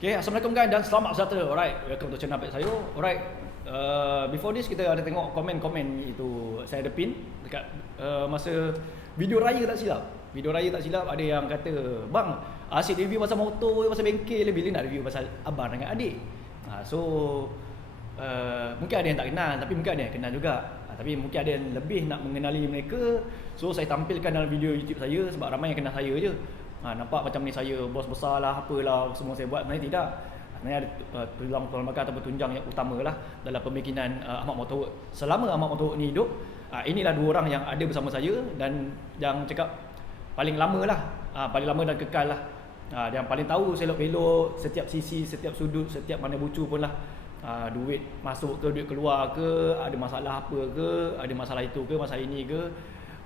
Okay, Assalamualaikum guys dan selamat sejahtera. Alright, welcome to channel Pet Sayur. Alright, before this kita ada tengok komen-komen itu saya ada pin dekat masa video raya tak silap. Video raya tak silap ada yang kata, "Bang, asyik review pasal motor, pasal bengkel, bila nak review pasal abang dengan adik?" So mungkin ada yang tak kenal, tapi mungkin ada yang kenal juga. Tapi mungkin ada yang lebih nak mengenali mereka. So saya tampilkan dalam video YouTube saya sebab ramai yang kenal saya je. Nampak macam ni saya bos besar lah, apalah semua saya buat. Sebenarnya tidak. Sebenarnya ada tulang belakang atau tunjang yang utama lah dalam pembikinan Ahmad Motorwork. Selama Ahmad Motorwork ni hidup, inilah dua orang yang ada bersama saya dan yang cakap paling lama lah, paling lama dan kekal lah. Yang paling tahu selok-belok setiap sisi, setiap sudut, setiap mana bucu pun lah. Duit masuk ke, duit keluar ke, ada masalah apa ke, ada masalah itu ke, masalah ini ke,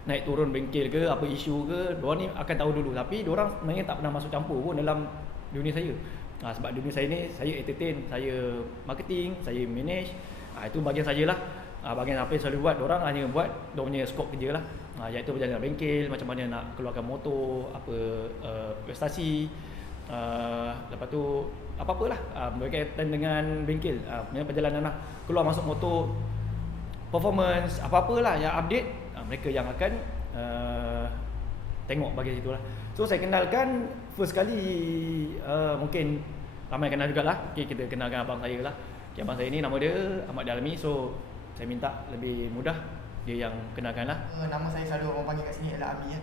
naik turun bengkel ke, apa isu ke, diorang ni akan tahu dulu. Tapi diorang sebenarnya tak pernah masuk campur pun dalam dunia saya. Sebab dunia saya ni, saya entertain, saya marketing, saya manage. Itu bahagian saya lah. Bahagian apa yang selalu buat, diorang hanya buat diorang punya skop kerja lah. Iaitu perjalanan bengkel, macam mana nak keluarkan motor, apa prestasi, lepas tu apa-apalah berkaitan dengan bengkel, perjalanan lah, keluar masuk motor, performance, apa-apalah yang update, mereka yang akan tengok bahagian situ lah. So saya kenalkan first kali, mungkin ramai kenal jugalah. Okay, kita kenalkan abang saya lah. Okay, abang saya ni nama dia Ahmad Dalmi. So saya minta lebih mudah dia yang kenalkan lah. Nama saya selalu orang panggil kat sini adalah Ami ya.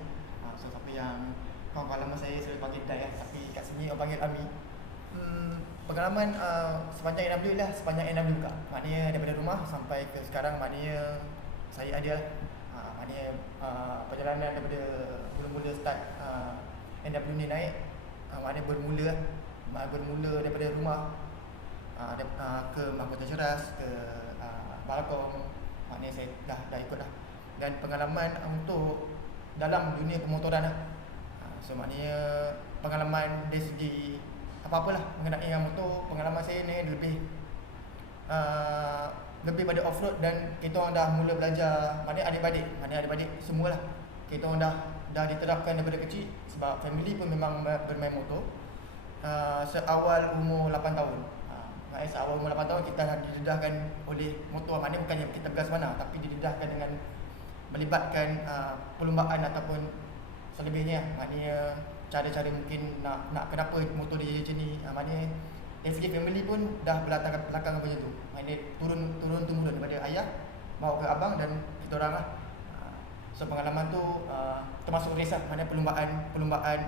So siapa yang kawan-kawan lama saya selalu panggil Dai ya. Tapi kat sini orang panggil Ami. Pengalaman sepanjang NW lah, sepanjang NW juga. Maknanya daripada rumah sampai ke sekarang, maknanya saya ada lah. Maknanya perjalanan daripada mula-mula start NW ni naik, maknanya bermula daripada rumah ke Mahkota Ceras, ke Balakong. Maknanya saya dah ikut lah. Dan pengalaman untuk dalam dunia pemotoran lah. So maknanya pengalaman dari segi apa-apalah mengenai motor, pengalaman saya ni lebih pada off-road. Dan kita orang dah mula belajar, maknanya adik-adik semualah. Kita orang dah diterapkan daripada kecil. Sebab family pun memang bermain motor seawal umur 8 tahun. Maknanya seawal umur 8 tahun kita didedahkan oleh motor. Maknanya bukannya kita bergas mana, tapi didedahkan dengan melibatkan perlombaan ataupun selebihnya. Maknanya cara-cara mungkin nak kenapa motor dia macam ni. Maknanya dari segi family pun dah berlatar belakang macam tu. Maknanya turun-temurun daripada ayah bawa ke abang dan kita orang lah. So pengalaman tu termasuk race lah. Maknanya perlombaan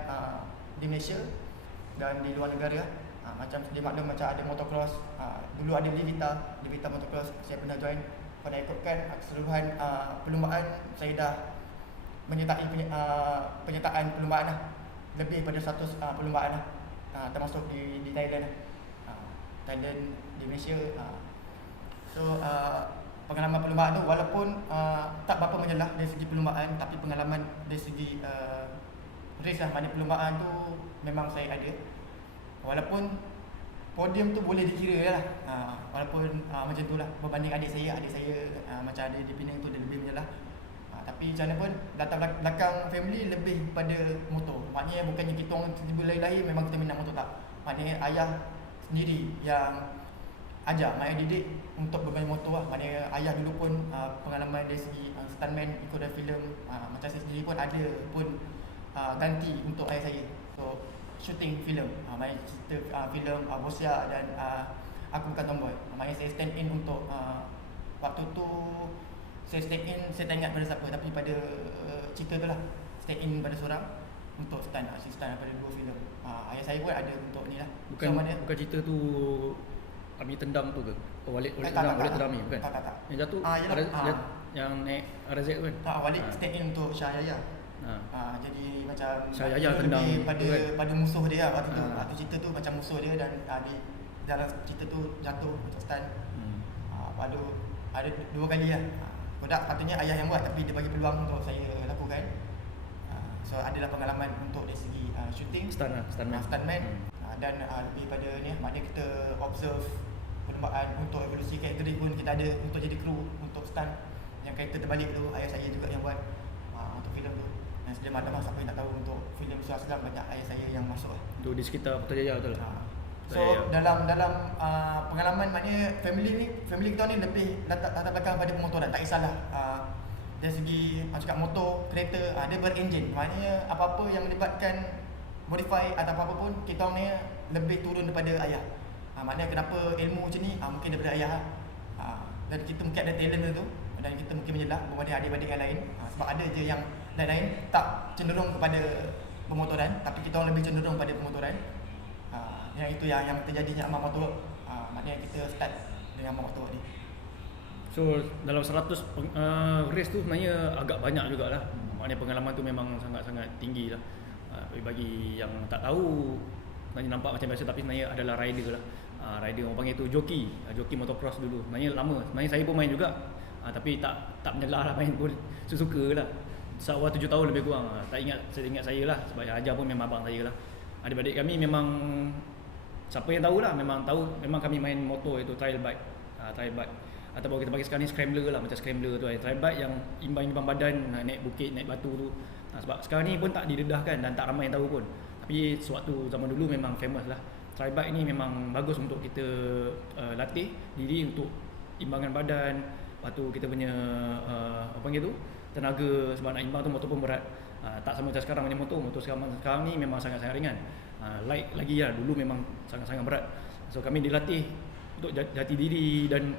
di Malaysia dan di luar negara lah. Macam dia maklum macam ada motocross, dulu ada Livita motocross, saya pernah join. Pada ikutkan keseluruhan perlombaan, saya dah menyertai penyertaan perlombaan lah. Lebih pada 100 perlombaan lah, termasuk di Thailand lah. Thailand, di Malaysia. So pengalaman perlombaan tu walaupun tak berapa menyelah dari segi perlombaan, tapi pengalaman dari segi race lah. Maknanya perlombaan tu memang saya ada. Walaupun podium tu boleh dikira lah, walaupun macam tu lah. Berbanding adik saya macam adik di Penang tu dia lebih menyelah. Tapi macam mana pun latar belakang family lebih pada motor. Maknanya bukannya kita orang tiba-tiba lahir memang kita minat motor, tak. Maknanya ayah sendiri yang ajar, maknanya didik untuk bermain motor lah. Maknanya ayah dulu pun pengalaman dari segi stuntman, ikut dalam filem. Macam saya sendiri pun ada ganti untuk ayah saya. So shooting filem, maknanya cerita filem Bosia dan Aku Bukan Tomboy. Maknanya saya stand in untuk waktu tu. Saya stand in, saya tak ingat pada siapa, tapi pada cerita tu lah. Stand in pada seorang untuk stand, assistant daripada 2 filem. Ayah saya pun ada untuk ni lah. Bukan cerita tu Ami tendang tu ke? Walid tendang Ami bukan? Tak. Yang jatuh? Yang naik RZ tu kan? Tak, Walid stand in untuk Shah Yahya. Jadi macam Shah Yahya tendang pada musuh dia lah waktu tu. Waktu cerita tu macam musuh dia dan di dalam cerita tu jatuh macam stand. Ada 2 kali lah. Kodak patutnya ayah yang buat, tapi dia bagi peluang untuk saya lakukan. So adalah pengalaman untuk dari segi shooting, stuntman. Dan lebih pada ni, maknanya kita observe perlombaan untuk evolusi kategori pun kita ada untuk jadi kru untuk stunt. Yang karakter terbalik tu ayah saya juga yang buat untuk filem tu. Dan sedia maklum siapa yang tak tahu, untuk filem Surah Selam banyak ayah saya yang masuk lah. Tu di sekitar Putrajaya betul lah. So pengalaman maknanya family kita ni lebih latar belakang pada pemotoran, tak kisahlah dari segi cakap motor, kereta, dia berenjin. Maknanya apa-apa yang melibatkan modify atau apa-apa pun kita ni lebih turun daripada ayah. Maknanya kenapa ilmu macam ni mungkin daripada ayah. Dan kita mungkin ada talent tu dan kita mungkin menyelah berbanding adik-adik yang lain. Sebab ada je yang lain-lain tak cenderung kepada pemotoran, tapi kita orang lebih cenderung pada pemotoran. Yang itu yang terjadinya amal motor. Maknanya kita start dengan amal motor ni. So dalam 100 race tu sebenarnya agak banyak jugalah. Maknanya pengalaman tu memang sangat-sangat tinggi lah. Bagi yang tak tahu, sebenarnya nampak macam biasa tapi sebenarnya adalah rider lah. Rider orang panggil tu joki motocross dulu. Sebenarnya lama. Sebenarnya saya pun main juga. Tapi tak menyelah lah, main pun suka lah. Seawal 7 tahun lebih kurang. Tak ingat saya lah, sebab yang ajar pun memang abang saya lah. Adik-adik kami memang siapa yang tahu lah, memang kami main motor itu trail bike. Ataupun kita panggil sekarang ni scrambler lah, macam scrambler tu. Trail bike yang imbang-imbang badan, naik bukit, naik batu tu. Sebab sekarang ni pun tak didedahkan dan tak ramai yang tahu pun. Tapi sewaktu zaman dulu memang famous lah. Trail bike ni memang bagus untuk kita latih diri untuk imbangan badan. Lepas tu kita punya apa panggil tu, tenaga, sebab nak imbang tu motor pun berat. Tak sama macam sekarang punya motor sekarang ni memang sangat-sangat ringan. Light lagi lah, dulu memang sangat-sangat berat. So kami dilatih untuk jati diri dan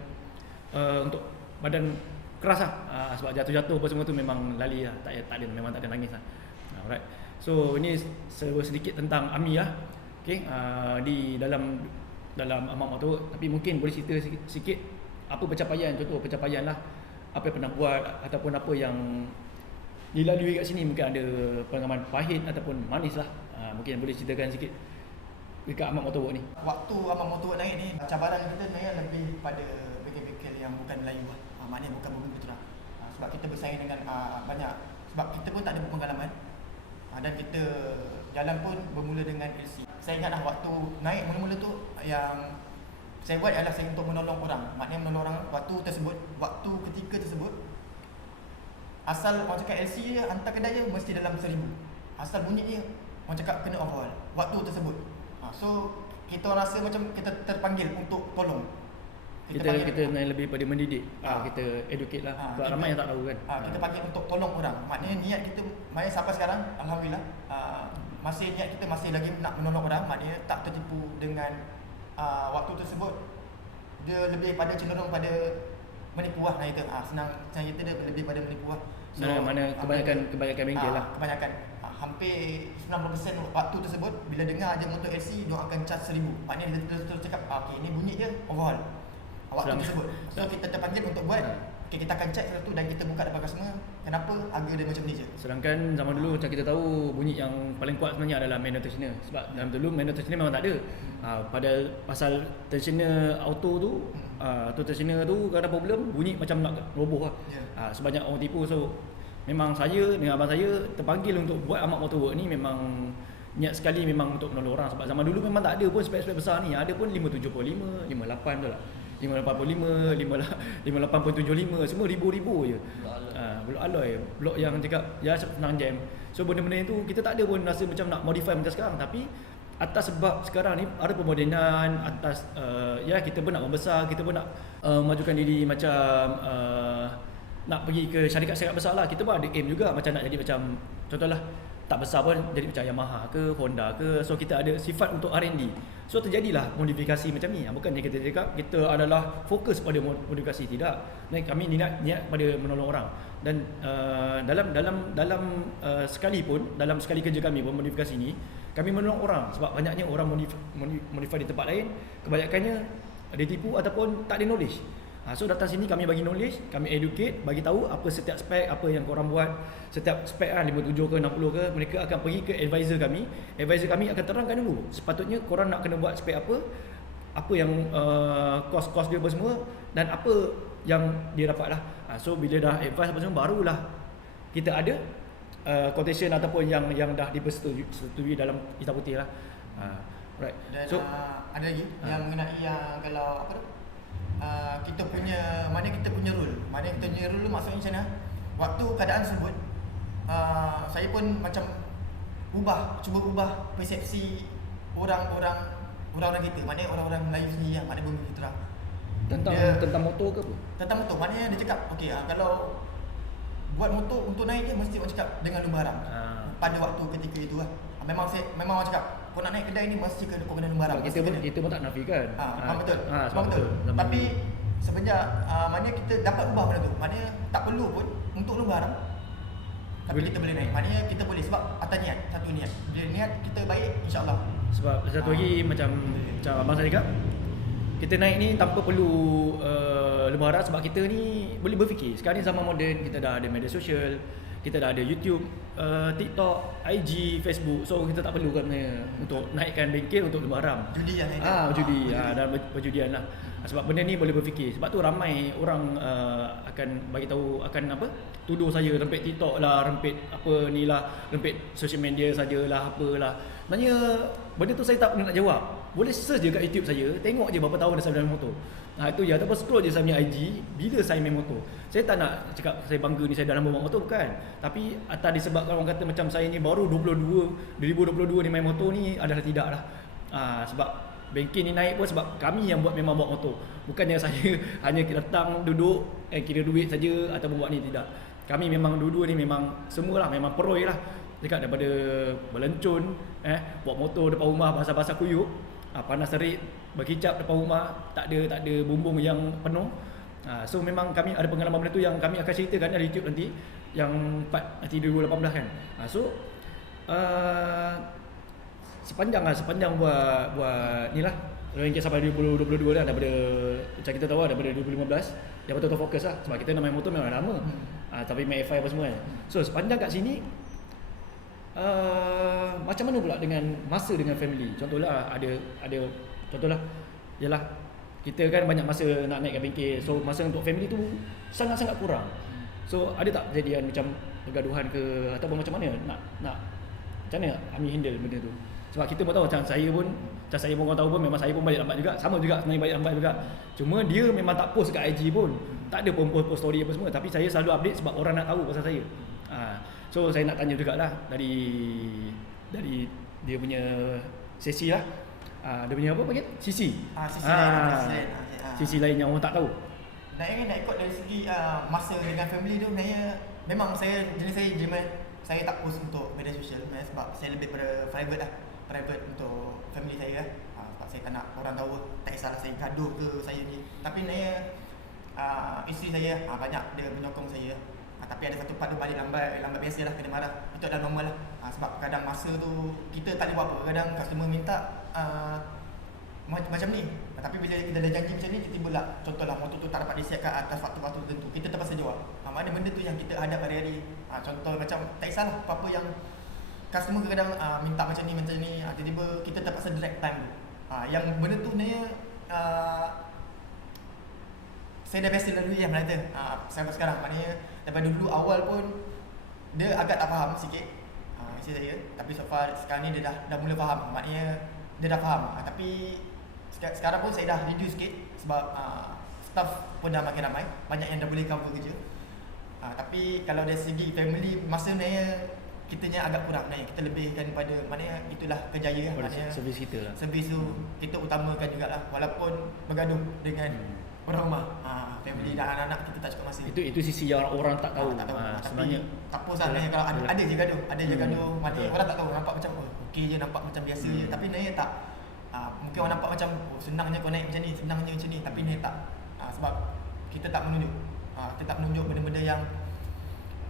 untuk badan keras lah. Sebab jatuh-jatuh apa semua tu memang lali lah, memang tak ada nangis lah. Alright. So ini sedikit tentang Ami lah. Okay, di dalam amal motor. Tapi mungkin boleh cerita sikit apa pencapaian, contoh pencapaian lah, apa yang pernah buat ataupun apa yang dilalui kat sini. Mungkin ada pengalaman pahit ataupun manis lah. Mungkin boleh ceritakan sikit dekat Amat Motorwork ni. Waktu Amat Motorwork naik ni, cabaran kita sebenarnya lebih pada bengkel-bengkel yang bukan Melayu lah. Maknanya bukan bumi putera. Sebab kita bersaing dengan banyak, sebab kita pun tak ada pengalaman. Dan kita jalan pun bermula dengan LC. Saya ingat waktu naik mula-mula tu, yang saya buat adalah saya untuk menolong orang. Maknanya menolong orang waktu ketika tersebut, asal orang cakap LC je, hantar kedai je mesti dalam 1000. Asal bunyi dia, orang cakap kena overhaul waktu tersebut. So kita rasa macam kita terpanggil untuk tolong. Kita lebih pada mendidik. Kita educate lah. Sebab ramai yang tak tahu kan. Kita panggil untuk tolong orang. Maknanya niat kita, maknanya sampai sekarang alhamdulillah masih niat kita masih lagi nak menolong orang. Maknanya tak tertipu dengan waktu tersebut. Dia lebih pada cenderung pada menipu lah. Senang cerita dia lebih pada menipu lah. So, mana kebanyakan bengkel lah. Kebanyakan hampir 90% waktu tersebut bila dengar aja motor LC, dia akan charge 1000. Maknanya dia terus cakap okey ni bunyi je overhaul waktu tersebut. So kita terpanggil untuk buat, okay, kita akan check satu dan kita buka depan customer kenapa harga dia macam ni je. Sedangkan zaman dulu macam kita tahu bunyi yang paling kuat sebenarnya adalah manual tensioner. Sebab dalam dulu manual tensioner memang tak ada. Pada pasal tensioner auto tu, atau tensioner tu kalau ada problem bunyi macam nak roboh lah. Sebanyak orang tipu. So memang saya dengan abang saya terpanggil untuk buat Amat Motorwork ni memang niat sekali memang untuk menolong orang. Sebab zaman dulu memang tak ada pun spek-spek besar ni. Ada pun 575, 58 betul tak? 585, 58.75, semua ribu-ribu je. Blok alloy, blok yang cakap ya senang jam. So benda-benda itu kita tak ada pun rasa macam nak modify macam sekarang. Tapi atas sebab sekarang ni ada pemodenan, atas ya kita pun nak membesar, kita pun nak majukan diri macam nak pergi ke syarikat-syarikat besar lah. Kita pun ada aim juga macam nak jadi macam contohlah tak besar pun jadi macam Yamaha ke Honda ke. So kita ada sifat untuk R&D. So terjadilah modifikasi macam ni. Bukannya kita cakap kita adalah fokus pada modifikasi, tidak. Dan kami niat pada menolong orang. Dan dalam sekali kerja kami pun modifikasi ni, kami menolong orang. Sebab banyaknya orang modify di tempat lain, kebanyakannya dia tipu ataupun tak ada knowledge. So datang sini kami bagi knowledge, kami educate, bagi tahu apa setiap spek, apa yang korang buat. Setiap spek 57 ke 60 ke, mereka akan pergi ke advisor kami. Advisor kami akan terangkan dulu sepatutnya korang nak kena buat spek apa yang kos-kos dia apa semua, dan apa yang dia dapat lah. So bila dah advice apa semua, barulah kita ada quotation ataupun yang dah dipersetujui dalam hitam putih lah. Right. Dan so ada lagi yang mengenai yang kalau apa tu, kita punya rule. Mana kita punya rule maksudnya macam mana? Waktu keadaan tersebut saya pun macam cuba ubah persepsi orang-orang orang-orang kita, maknanya orang-orang Melayu sendiri lah, maknanya bumi fitrah. Tentang motor ke apa? Tentang motor, maknanya dia cakap okey, kalau buat motor untuk naik dia mesti orang cakap dengan lumba haram. Pada waktu ketika itu lah. Memang orang cakap kau nak naik kedai ni mesti kau kena lumba haram. Kita pun tak nafikan. Betul. Sebab betul. Zaman Tapi sebenarnya maknanya kita dapat ubah benda tu. Maknanya tak perlu pun untuk lumba haram. Tapi kita boleh naik. Maknanya kita boleh sebab atas niat, satu niat. Bila niat kita baik, insya-Allah. Sebab satu lagi macam abang saya cakap, kita naik ni tanpa perlu lumba haram sebab kita ni boleh berfikir. Sekarang ni zaman moden, kita dah ada media sosial, kita dah ada YouTube, TikTok, IG, Facebook. So kita tak perlu kan untuk naikkan bengkel untuk lumba haram. Judi lah. Judi. Dan perjudian lah. Sebab benda ni boleh berfikir. Sebab tu ramai orang akan bagi tahu, akan apa? Tuduh saya rempit TikTok lah, rempit apa ni lah, rempit social media sajalah, apalah. Sebenarnya benda tu saya tak pernah nak jawab. Boleh search je kat YouTube saya, tengok je berapa tahun dah saya main motor. Itu je, ataupun scroll je saya punya IG bila saya main motor. Saya tak nak cakap saya bangga ni saya dah lama bawa motor, bukan. Tapi atas disebabkan orang kata macam saya ni baru 2022 ni main motor ni adalah tidak lah. Sebab bengkel ni naik pun sebab kami yang memang bawa motor. Bukannya saya hanya datang duduk kira duit saja ataupun buat ni, tidak. Kami memang dua-dua ni memang semualah memang peroi lah. Dekat daripada belencun, bawa motor depan rumah basah-basah kuyup, panas terik, berkicap depan rumah, tak ada bumbung yang penuh. So memang kami ada pengalaman benda tu yang kami akan ceritakan di YouTube nanti, yang part nanti 2018 kan. So sepanjang buat ni lah ranking sampai 2022 lah, daripada macam kita tahu lah, daripada 2015 dia betul-betul fokus lah sebab kita nak main motor memang lama. Tapi main F5 apa semua kan. So sepanjang kat sini macam mana pula dengan masa dengan family? Contohlah ada contohlah ialah kita kan banyak masa nak naikkan bengkel. So masa untuk family tu sangat-sangat kurang. So ada tak kejadian macam pergaduhan ke ataupun macam mana nak macam mana Ami handle benda tu? Sebab kita pun tahu macam saya pun orang tahu pun memang saya pun balik lambat juga. Sama juga sebenarnya balik lambat juga. Cuma dia memang tak post kat IG pun. Tak ada pun post story apa semua, tapi saya selalu update sebab orang nak tahu pasal saya. So saya nak tanya jugalah dari dia punya sesi lah. Dia punya apa panggil? Sisi. Sisi lain yang orang tak tahu. Nak ikut dari segi masa dengan family tu, memang saya saya tak post untuk media sosial sebab saya lebih pada private untuk family saya sebab saya tak nak orang tahu. Tak kisahlah saya gaduh ke saya ni, tapi isteri saya banyak dia menyokong saya. Tapi ada satu part tu balik lambat biasalah, kena marah. Itu dah normal lah. Sebab kadang masa tu kita tak boleh buat apa. Kadang customer minta macam ni. Tapi bila kita dah janji macam ni, tiba-tiba lah, contohlah motor tu tak dapat disiapkan atas waktu-waktu tertentu, kita terpaksa jual. Mana benda tu yang kita hadap hari-hari. Contoh macam tak kisahlah apa-apa yang customer kadang minta macam ni, tiba-tiba kita terpaksa drag time. Yang benda tu sebenarnya saya dah biasa lalui yang benda tu. Sampai sekarang, maknanya daripada dulu awal pun dia agak tak faham sikit isteri saya. Tapi so far sekarang ni dia dah mula faham. Maknanya dia dah faham. Tapi sekarang pun saya dah reduce sikit sebab staff pun dah makin ramai, banyak yang dah boleh cover kerja. Tapi kalau dari segi family, masa sebenarnya kitanya agak kurang. Kita lebihkan pada maknanya itulah kejayaan, maknanya servis kita lah. Servis tu kita utamakan jugalah walaupun bergaduh dengan orang rumah, family dan anak-anak kita tak cukup masa. Itu sisi yang orang tak tahu. Sebenarnya tak pun sebenarnya kalau ada je gaduh, maknanya orang tak tahu, nampak macam okey je, nampak macam biasa je, tapi sebenarnya tak. Mungkin orang nampak macam senangnya kau naik macam ni, senangnya macam ni, tapi sebenarnya tak. Sebab kita tak menunjuk. Kita tak menunjuk benda-benda yang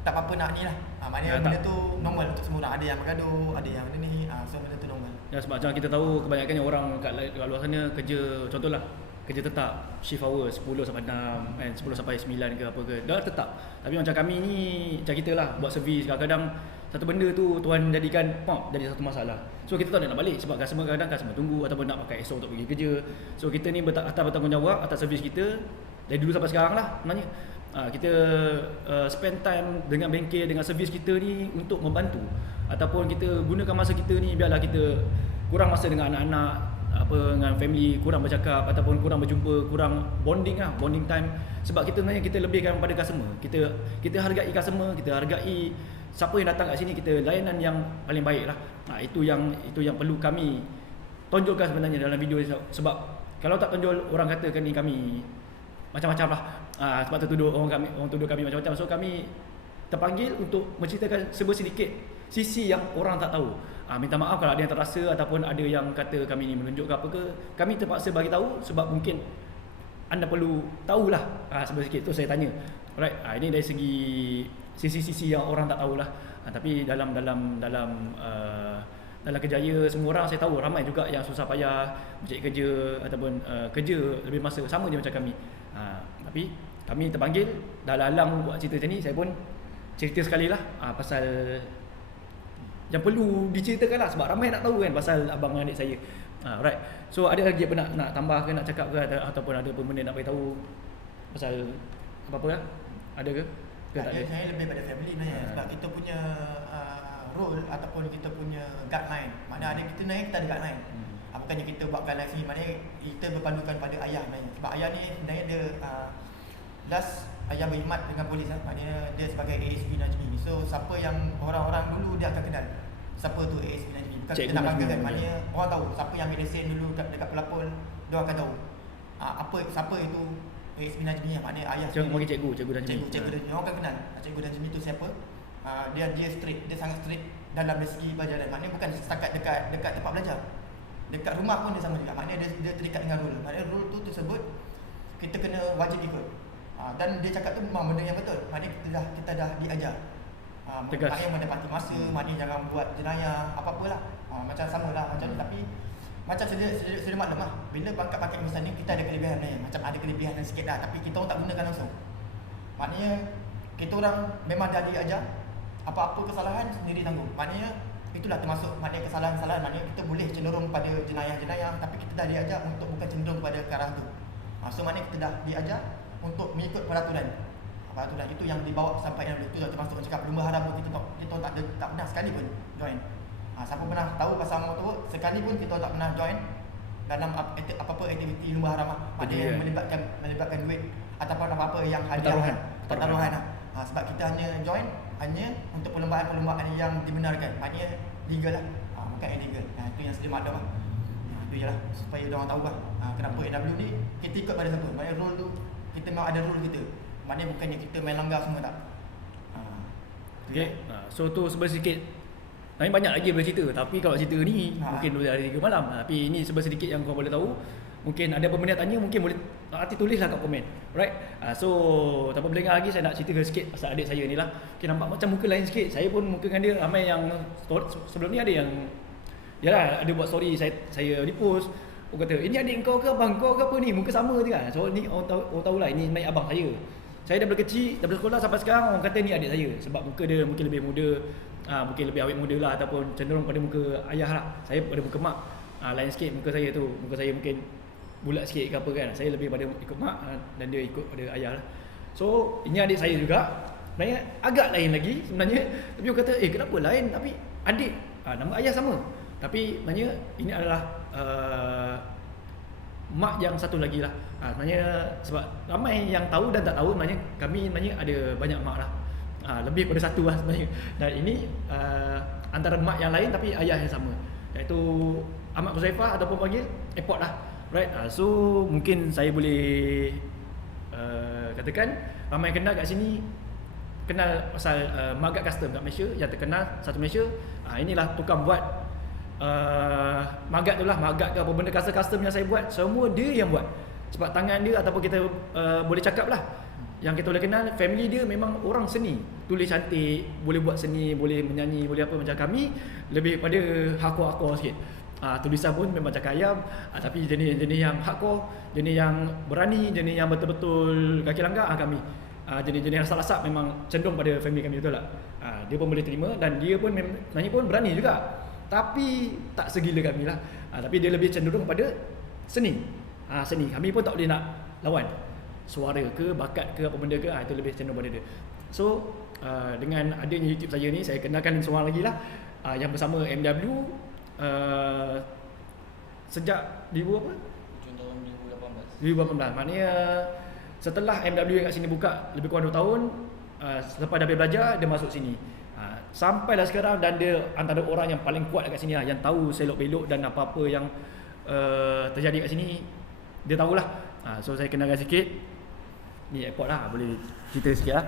tak apa-apa nak ni lah. Maknanya benda tu normal untuk semua orang. Ada yang bergaduh, ada yang benda ni, so benda tu normal. Ya, sebab macam kita tahu kebanyakan orang kat luar sana kerja, contohlah kerja tetap shift hour 10 sampai 6 kan, 10 sampai 9 ke apa ke, dah tetap. Tapi macam kami ni, macam kita lah buat servis, kadang-kadang satu benda tu Tuhan jadikan jadi satu masalah. So kita tak nak balik sebab kadang-kadang customer tunggu ataupun nak pakai esok untuk pergi kerja. So kita ni atas bertanggungjawab atas servis kita dari dulu sampai sekarang lah sebenarnya. Kita spend time dengan bengkel, dengan servis kita ni untuk membantu, ataupun kita gunakan masa kita ni, biarlah kita kurang masa dengan anak-anak, dengan family, kurang bercakap ataupun kurang berjumpa, kurang bonding time. Sebab kita sebenarnya kita lebihkan pada customer. Kita hargai customer, kita hargai siapa yang datang kat sini, kita layanan yang paling baik lah. Itu yang perlu kami tonjolkan sebenarnya dalam video ni. Sebab kalau tak tonjol, orang katakan ni kami macam-macam lah. Sebab orang tuduh kami macam-macam. So kami terpanggil untuk menceritakan sedikit sisi yang orang tak tahu. Minta maaf kalau ada yang terasa ataupun ada yang kata kami ni menunjuk ke apa ke. Kami terpaksa bagi tahu sebab mungkin anda perlu tahulah sedikit. Tu saya tanya. Alright, ini dari segi sisi-sisi yang orang tak tahulah. Tapi dalam kerjaya semua orang saya tahu ramai juga yang susah payah mencari kerja ataupun kerja lebih masa sama je macam kami. Tapi kami terpanggil dalam buat cerita macam ni, saya pun cerita sekali lah pasal yang perlu diceritakan lah sebab ramai nak tahu kan pasal abang adik saya. Alright. So ada lagi apa nak tambah ke, nak cakap ke, ataupun ada apa benda nak beritahu pasal apa-apa kan? Ada ke? Tak ada. Saya lebih pada family sebenarnya sebab kita punya role ataupun kita punya guideline. Mana ada kita naik, kita ada guideline. Bukannya kita buat guideline sendiri, maknanya kita berpandukan pada ayah sebenarnya. Sebab ayah ni sebenarnya dia last ayah berkhidmat dengan polis lah. Maknanya dia sebagai ASP Najmi. So siapa yang orang-orang dulu dia akan kenal siapa tu ASP Najmi. Bukan kita nak banggakan, maknanya orang tahu siapa yang ambil lesen dulu dekat pelapor, dia akan tahu siapa itu ASP Najmi. Maknanya ayah Cikgu Najmi. Cikgu Najmi, orang akan kenal Cikgu Najmi tu siapa. Dia strict, dia sangat strict dalam segi pelajaran. Maknanya bukan setakat dekat tempat belajar, dekat rumah pun dia sama juga. Maknanya dia terikat dengan rule. Maknanya rule tu tersebut kita kena wajib ikut. Dan dia cakap tu memang benda yang betul. Maknanya kita dah diajar. Maknanya mendapati masa, maknanya jangan buat jenayah apa-apalah. Macam samalah macam ni, tapi macam sedia maklum lah. Bila pangkat-pangkat misalnya kita ada kelebihan sebenarnya. Macam ada kelebihan sikit lah, tapi kita orang tak gunakan langsung. Maknanya kita orang memang dah diajar apa-apa kesalahan sendiri tanggung. Maknanya itulah termasuk maknanya kesalahan-kesalahan. Maknanya kita boleh cenderung pada jenayah-jenayah, tapi kita dah diajar untuk bukan cenderung pada ke arah tu. So maknanya kita dah diajar untuk mengikut peraturan itu yang dibawa sampai yang itu dah termasuk cakap lumba haram pun kita tak pernah sekali pun join. Siapa pernah tahu pasal motor sekali pun kita tak pernah join dalam apa-apa aktiviti lumba haram. Maknanya yang melibatkan duit ataupun apa-apa yang hadiah pertaruhan lah. Sebab kita hanya join hanya untuk perlombaan yang dibenarkan. Maknanya legal lah, bukan illegal. Itu yang sedia maklum lah. Itu je lah supaya orang tahu lah kenapa AW ni kita ikut pada siapa. Maknanya rule tu kita memang ada rule kita. Maknanya bukannya kita main langgar semua tak. Okay. So tu sedikit. Tapi banyak lagi boleh cerita. Tapi kalau cerita ni mungkin boleh hari 3 malam. Tapi ini sedikit yang kau boleh tahu. Mungkin ada apa benda tanya, mungkin boleh nanti tulislah kat komen. Alright. So tanpa berlengah lagi, saya nak cerita sikit pasal adik saya ni lah. Okay, nampak macam muka lain sikit. Saya pun muka dengan dia. Ramai yang sebelum ni ada yang yalah, ada buat story saya repost. Orang kata, ini adik kau ke abang kau ke apa ni? Muka sama je kan. So ni orang tahulah ini naik abang saya. Saya daripada kecil, daripada sekolah sampai sekarang orang kata ni adik saya. Sebab muka dia mungkin lebih muda, mungkin lebih awet muda lah, ataupun cenderung pada muka ayah lah. Saya pada muka mak, lain sikit muka saya tu. Muka saya mungkin bulat sikit ke apa kan. Saya lebih pada ikut mak dan dia ikut pada ayah lah. So ini adik saya juga. Sebenarnya agak lain lagi sebenarnya. Tapi orang kata, kenapa lain? Tapi adik, nama ayah sama. Tapi sebenarnya ini adalah mak yang satu lagi lah. Sebenarnya sebab ramai yang tahu dan tak tahu, sebenarnya kami sebenarnya ada banyak mak lah. Lebih pada satu lah sebenarnya. Dan ini antara mak yang lain tapi ayah yang sama, iaitu Ahmad Huzaifah ataupun panggil Airport lah. Right. So mungkin saya boleh katakan ramai yang kenal kat sini, kenal pasal Magat Custom kat Malaysia yang terkenal satu Malaysia. Inilah tukang buat Magat tu lah. Magat ke apa benda custom yang saya buat, semua dia yang buat. Sebab tangan dia ataupun kita boleh cakap lah, yang kita boleh kenal, family dia memang orang seni. Tulis cantik, boleh buat seni, boleh menyanyi, boleh apa. Macam kami lebih pada hardcore sikit. Tulisan pun memang cakap ayam, tapi jenis yang hardcore, jenis yang berani, jenis yang betul-betul kaki langgar kami. Jenis-jenis yang asap-asap memang cenderung pada family kami, betul tak? Dia pun boleh terima dan dia pun nanya pun berani juga. Tapi tak segila kami lah. Tapi dia lebih cenderung pada seni. Seni kami pun tak boleh nak lawan. Suara ke, bakat ke, apa benda ke, itu lebih cenderung pada dia. So dengan adanya YouTube saya ni, saya kenalkan seorang lagi lah, yang bersama MW sejak 2018. Maknanya setelah MW yang kat sini buka lebih kurang 2 tahun, selepas dah belajar dia masuk sini. Sampailah sekarang, dan dia antara orang yang paling kuat kat sini lah, yang tahu selok belok dan apa-apa yang terjadi kat sini, dia tahulah. So saya kenalkan sikit. Ni airport lah, boleh cerita sikit lah.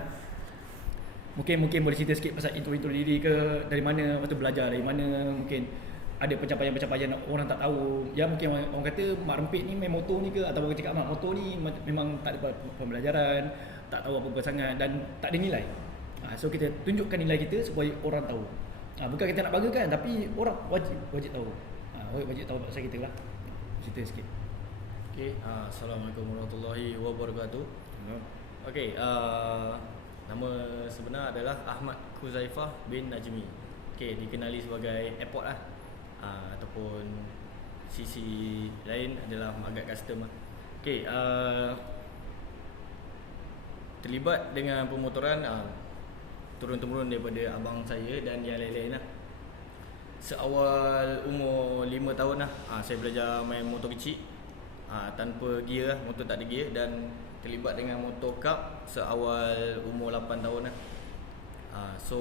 Mungkin boleh cerita sikit pasal intro diri ke, dari mana, lepas tu belajar dari mana, mungkin ada pencapaian-pencapaian orang tak tahu. Ya mungkin orang kata Mak Rempit ni main motor ni ke, atau orang cakap Mak motor ni memang tak ada pembelajaran, tak tahu apa-apa sangat dan tak ada nilai. So kita tunjukkan nilai kita supaya orang tahu. Bukan kita nak banggakan, tapi orang wajib tahu. Wajib tahu pasal kita lah. Cerita sikit. Okay, Assalamualaikum warahmatullahi wabarakatuh. Okay, nama sebenar adalah Ahmad Khuzaifah bin Najmi. Okay, dikenali sebagai airport lah, ataupun sisi lain adalah agak custom lah. Okay, terlibat dengan pemotoran turun-temurun daripada abang saya dan yang lain-lain lah. Seawal umur 5 tahun lah, saya belajar main motor kecil, tanpa gear lah, motor tak ada gear, dan terlibat dengan motor cup seawal umur 8 tahun lah. So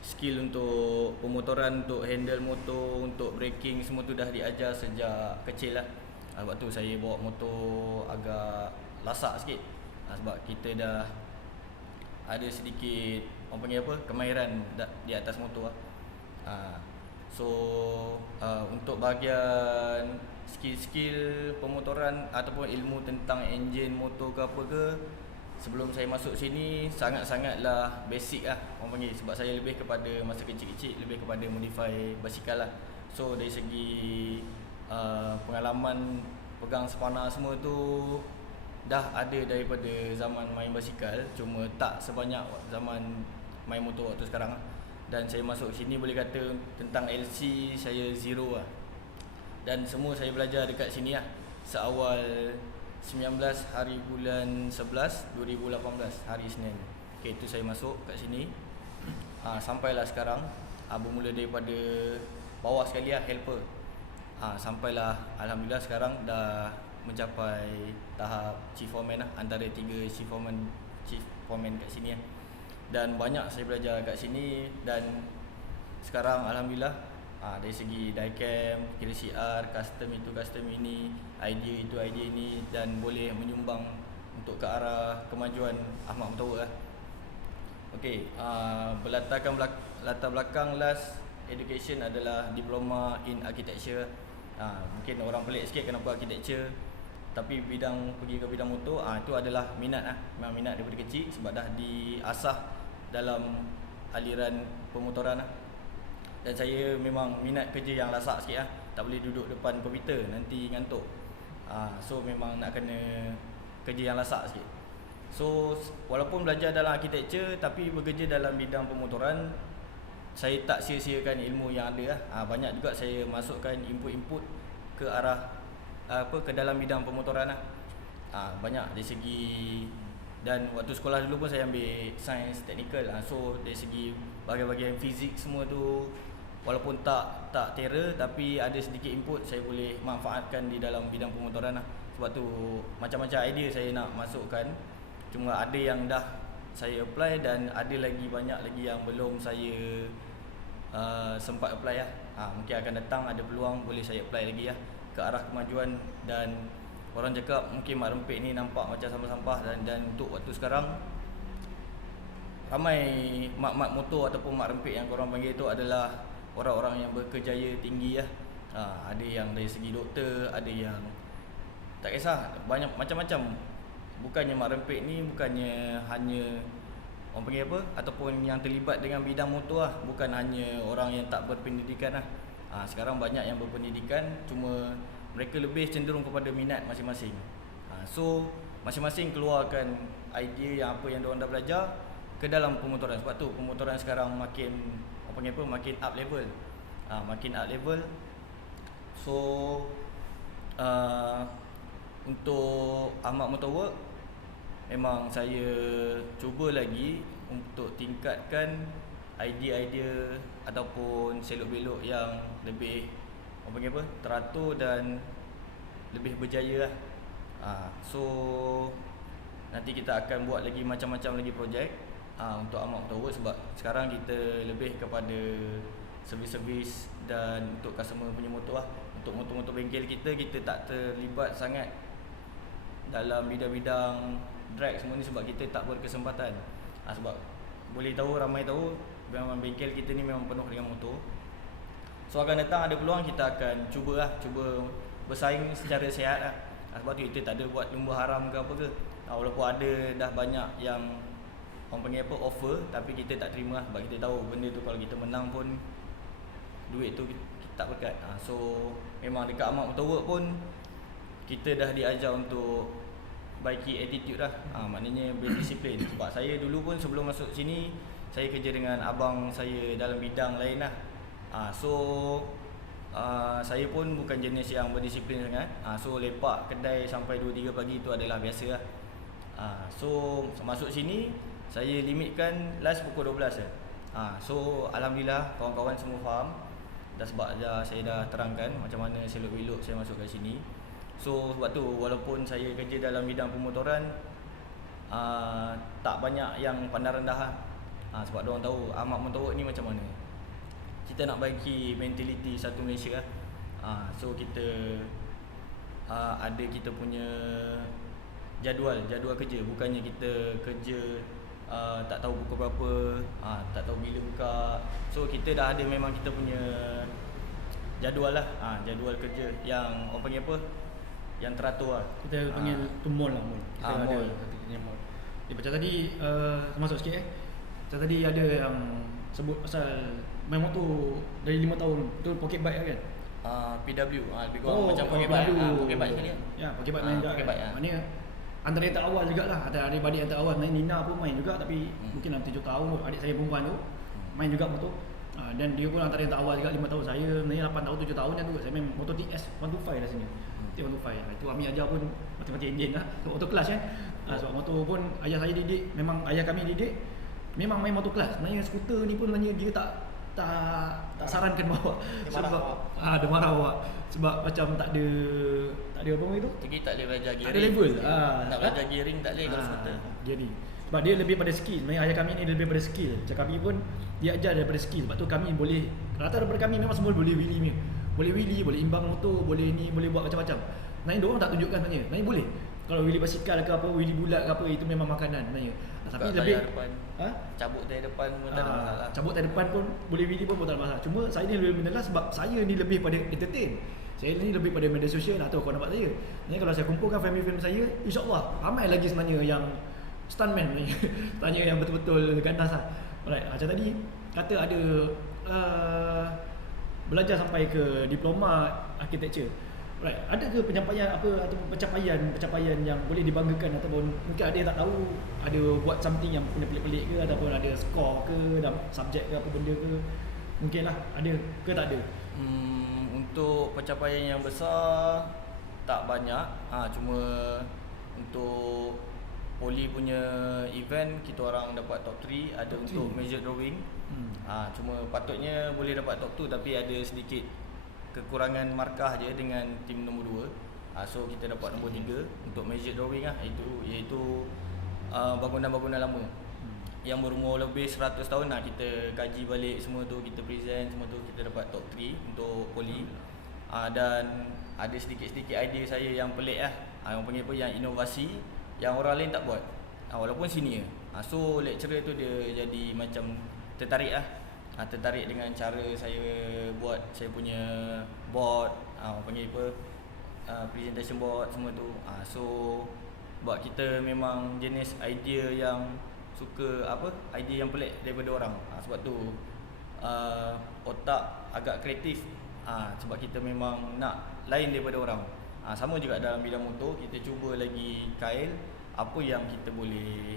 skill untuk pemotoran, untuk handle motor, untuk braking, semua tu dah diajar sejak kecil lah. Sebab tu saya bawa motor agak lasak sikit, sebab kita dah ada sedikit, orang panggil apa, kemahiran di atas motor lah. So untuk bahagian skill-skill pemotoran ataupun ilmu tentang enjin motor ke apa ke, sebelum saya masuk sini sangat-sangatlah basic lah orang panggil. Sebab saya lebih kepada masa kecil-kecil lebih kepada modify basikal lah. So dari segi pengalaman pegang spana semua tu dah ada daripada zaman main basikal, cuma tak sebanyak zaman main motor waktu sekarang lah. Dan saya masuk sini boleh kata tentang LC saya zero lah. Dan semua saya belajar dekat sini lah. Seawal 19 hari bulan 11 2018 hari Isnin. Okay, tu saya masuk kat sini. Sampailah sekarang, bermula daripada bawah sekali lah, helper. Sampailah alhamdulillah sekarang dah mencapai tahap chief foreman lah, antara 3 chief foreman kat sini lah. Dan banyak saya belajar kat sini, dan sekarang alhamdulillah dari segi diecam, kira CR, custom itu custom ini, idea itu idea ini, dan boleh menyumbang untuk ke arah kemajuan Ahmad Motorworks lah. Okey, latar belakang last education adalah diploma in architecture. Mungkin orang pelik sikit kenapa architecture, tapi pergi ke bidang motor, itu adalah minat lah. Memang minat daripada kecil, sebab dah diasah dalam aliran pemotoran lah. Dan saya memang minat kerja yang lasak sikit lah. Tak boleh duduk depan komputer, nanti ngantuk. So memang nak kena kerja yang lasak sikit. So walaupun belajar dalam architecture, tapi bekerja dalam bidang pemotoran, saya tak sia-siakan ilmu yang ada lah. Banyak juga saya masukkan input-input ke arah ke dalam bidang pemotoran lah. Banyak dari segi, dan waktu sekolah dulu pun saya ambil sains teknikal. So dari segi bahagian-bahagian fizik semua tu, walaupun tak terror, tapi ada sedikit input saya boleh manfaatkan di dalam bidang pemotoran lah. Sebab tu macam-macam idea saya nak masukkan, cuma ada yang dah saya apply, dan ada lagi banyak lagi yang belum saya sempat apply lah. Mungkin akan datang ada peluang boleh saya apply lagi lah ke arah kemajuan. Dan orang cakap mungkin Mak Rempit ni nampak macam sampah-sampah, dan untuk waktu sekarang ramai mak-mak motor ataupun Mak Rempit yang korang panggil tu adalah orang-orang yang berkejaya tinggi lah. Ada yang dari segi doktor, ada yang tak kisah, banyak macam-macam. Bukannya Mak Rempit ni bukannya hanya orang panggil apa, ataupun yang terlibat dengan bidang motor lah, bukan hanya orang yang tak berpendidikan lah. Sekarang banyak yang berpendidikan, cuma mereka lebih cenderung kepada minat masing-masing. So masing-masing keluarkan idea yang apa yang diorang dah belajar ke dalam pemotoran. Sebab tu pemotoran sekarang makin makin up level. Makin up level. So untuk Ahmad Motorworks, memang saya cuba lagi untuk tingkatkan idea-idea ataupun selok-belok yang lebih teratur dan lebih berjaya lah. So nanti kita akan buat lagi macam-macam lagi projek untuk Ahmad Motorworks, sebab sekarang kita lebih kepada servis-servis dan untuk customer punya motor lah, untuk motor-motor bengkel kita tak terlibat sangat dalam bidang-bidang drag semua ni sebab kita tak berkesempatan. Sebab boleh tahu, ramai tahu memang bengkel kita ni memang penuh dengan motor. So akan datang ada peluang kita akan cuba bersaing secara sihat lah. Sebab tu kita tak ada buat lumba haram ke apa ke. Walaupun ada dah banyak yang orang panggil apa, offer, tapi kita tak terima lah. Sebab kita tahu benda tu kalau kita menang pun duit tu kita tak berkat. So memang dekat Ahmad Motorwork pun kita dah diajar untuk baiki attitude lah. Maknanya berdisiplin. Sebab saya dulu pun sebelum masuk sini saya kerja dengan abang saya dalam bidang lain lah. Saya pun bukan jenis yang berdisiplin sangat. So lepak kedai sampai 2-3 pagi tu adalah biasa lah. So masuk sini saya limitkan last pukul 12 je. So alhamdulillah kawan-kawan semua faham. Dah sebab saya dah terangkan macam mana selok-belok saya masuk kat sini. So sebab tu walaupun saya kerja dalam bidang pemotoran, tak banyak yang pandang rendah lah. Sebab diorang tahu Ahmad Motorwork ni macam mana. Kita nak baiki mentaliti satu Malaysia lah. So kita ada kita punya jadual kerja. Bukannya kita kerja tak tahu pukul berapa, tak tahu bila buka. So kita dah ada memang kita punya jadual lah. Jadual kerja yang orang panggil apa, yang teratur lah. Kita panggil tu mall lah, mall. Kita ada mall. kita mall. Macam tadi masuk sikit macam tadi ada yang sebut pasal main motor dari 5 tahun. Betul, pocket bike kan? PW, lebih kurang macam pocket bike. Pocket bike sekali. Ya, pocket bike main juga. Pocket bike, Maknanya antara yang terawal jugalah. Ada adik-adik yang terawal. Nina pun main juga, tapi mungkin dalam 7 tahun adik saya perempuan tu main juga motor. Dan dia pun antara yang terawal juga 5 tahun. Saya sebenarnya 8 tahun 7 tahun yang tu. Saya main motor TS 125 dah sini. T125. Itu Ami ajar pun macam-macam enjin lah. Motor kelas kan. Sebab motor pun ayah saya didik, memang ayah kami didik memang main motor kelas. Sebenarnya skuter ni pun sebenarnya dia tak sarankan bawa. Sebab dia marah bawa. Sebab macam tak ada apa itu? Kita tak boleh belajar gearing. Tak ada level. Nak belajar gearing tak boleh kalau skuter. Gearing. Sebab dia lebih pada skill. Sebenarnya ayah kami ni lebih pada skill. Macam kami pun dia ajar daripada skill. Sebab tu kami boleh, rata daripada kami memang semua boleh wheelie ni. Boleh wheelie, boleh imbang motor, boleh ni, boleh buat macam-macam. Sebenarnya diorang tak tunjukkan sebenarnya. Sebenarnya boleh. Kalau wheelie basikal ke apa, wheelie bulat ke apa, itu memang makanan sebenarnya. Tapi lebih depan. Cabut tayar depan pun tak ada masalah. Cabut tayar depan pun boleh wheelie pun tak ada masalah. Cuma saya ni lebih menelas sebab saya ni lebih pada entertain. Saya ni lebih pada media sosial. Nak tahu kau nampak saya. Sebenarnya kalau saya kumpulkan family-family saya, insya-Allah ramai lagi sebenarnya yang stuntman sebenarnya. Tanya yang betul-betul ganas lah. Alright, macam tadi kata ada belajar sampai ke diploma architecture. Right. Ada ke penyampaian apa atau pencapaian yang boleh dibanggakan ataupun mungkin ada yang tak tahu, ada buat something yang pelik-pelik ke ataupun ada skor ke dalam subjek ke apa benda ke? Mungkinlah ada ke tak ada? Untuk pencapaian yang besar tak banyak. Cuma untuk Poli punya event kita orang dapat top 3, ada top untuk major drawing. Cuma patutnya boleh dapat top 2 tapi ada sedikit kekurangan markah je dengan tim nombor 2. So kita dapat nombor 3 untuk major drawing lah, iaitu bangunan-bangunan lama yang berumur lebih 100 tahun lah. Kita kaji balik semua tu, kita present semua tu, kita dapat top 3 untuk Poli. Dan ada sedikit-sedikit idea saya yang pelik lah, yang panggil apa, yang inovasi yang orang lain tak buat, walaupun senior. So lecturer tu dia jadi macam tertarik lah. Tertarik dengan cara saya buat saya punya board, orang panggil apa, presentation board semua tu. So buat kita memang jenis idea yang suka idea yang pelik daripada orang. Sebab tu otak agak kreatif. Sebab kita memang nak lain daripada orang. Sama juga dalam bidang motor, kita cuba lagi kail apa yang kita boleh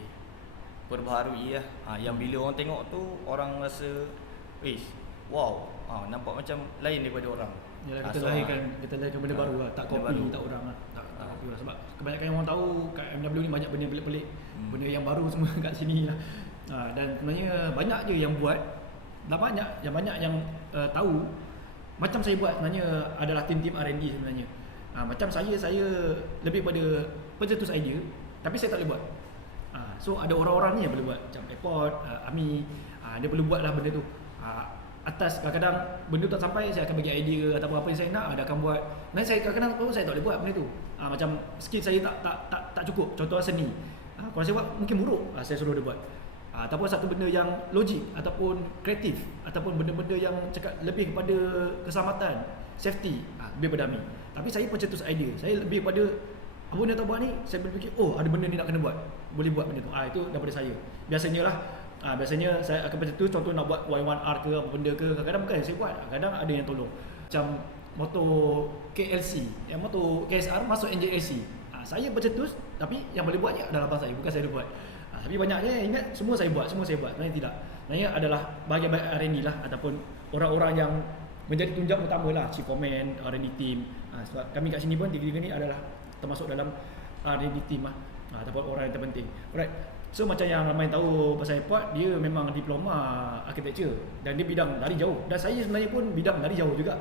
perbaharui lah. Yang bila orang tengok tu orang rasa wow, nampak macam lain daripada orang. Yalah, kita lahirkan benda baru lah, tak copy tak orang lah. Tak copy lah. Sebab kebanyakan yang orang tahu kat MW ni banyak benda pelik-pelik. Benda yang baru semua kat sini lah. Dan sebenarnya banyak je yang buat. Dah banyak yang tahu. Macam saya buat sebenarnya adalah tim-tim R&D sebenarnya. Macam saya lebih pada pencetus idea, tapi saya tak boleh buat. So ada orang-orang ni yang boleh buat. Macam Airport, Ami, dia boleh buat lah benda tu. atas kadang-kadang benda tak sampai, saya akan bagi idea ataupun apa yang saya nak, akan buat. Nanti saya kadang-kadang tahu saya tak boleh buat benda tu. Macam skill saya tak cukup. Contoh seni. Kalau saya buat mungkin buruk, saya suruh dia buat. Ataupun satu benda yang logik ataupun kreatif ataupun benda-benda yang cakap lebih kepada keselamatan, safety, lebih pada Ami. Tapi saya pencetus idea. Saya lebih pada apa benda tak buat ni, saya berfikir ada benda ni nak kena buat. Boleh buat benda tu. Itu daripada saya. Biasanya lah biasanya saya akan pencetus, contoh nak buat Y1R ke apa benda ke, kadang-kadang bukan saya buat, kadang ada yang tolong. Macam motor KLC, yang motor KSR masuk NJLC. Saya pencetus tapi yang boleh buatnya adalah abang saya, bukan saya buat. Tapi banyaknya ingat semua saya buat. Sebenarnya tidak. Sebenarnya adalah bahagian R&D lah ataupun orang-orang yang menjadi tunjang utama lah, chief comment, R&D team. Sebab kami kat sini pun tiga-tiga ni adalah termasuk dalam R&D team lah, ataupun orang yang terpenting. Alright. So macam yang ramai tahu pasal airport, dia memang diploma architecture dan dia bidang dari jauh. Dan saya sebenarnya pun bidang dari jauh juga.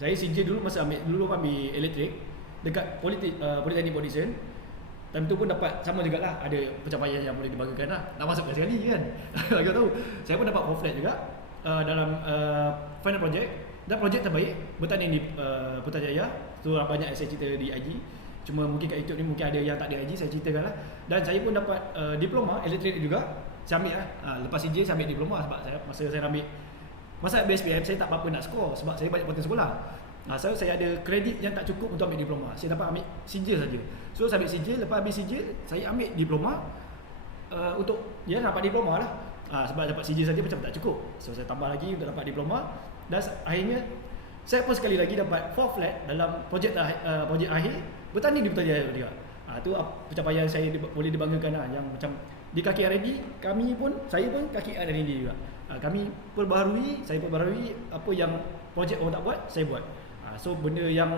Saya CJ dulu masa ambil elektrik dekat Politeknik Audition. Time tu pun dapat sama jugalah, ada pencapaian yang boleh dibanggakan lah. Nak masuk sekali kan. Agak tahu. Saya pun dapat 4 flat juga dalam final project, dan projek terbaik bertanding di Putrajaya. Tu banyak saya cerita di IG. Cuma mungkin kat YouTube ni mungkin ada yang tak ada IG, saya ceritakan lah. Dan saya pun dapat diploma elektrik juga. Saya ambil lepas CJ saya ambil diploma sebab masa saya ambil masa BSPM saya tak apa-apa nak skor sebab saya banyak potong sekolah. So saya ada kredit yang tak cukup untuk ambil diploma. Saya dapat ambil CJ saja. So saya ambil CJ, lepas ambil CJ saya ambil diploma untuk dapat diploma lah. Sebab dapat CJ saja macam tak cukup. So saya tambah lagi untuk dapat diploma, dan akhirnya saya pun sekali lagi dapat 4 flat dalam projek akhir bertanding di Putrajaya juga. Itu pencapaian saya boleh dibanggakan lah, yang macam di kaki R&D saya pun kaki R&D juga. Kami saya perbaharui apa yang projek orang tak buat, saya buat. So benda yang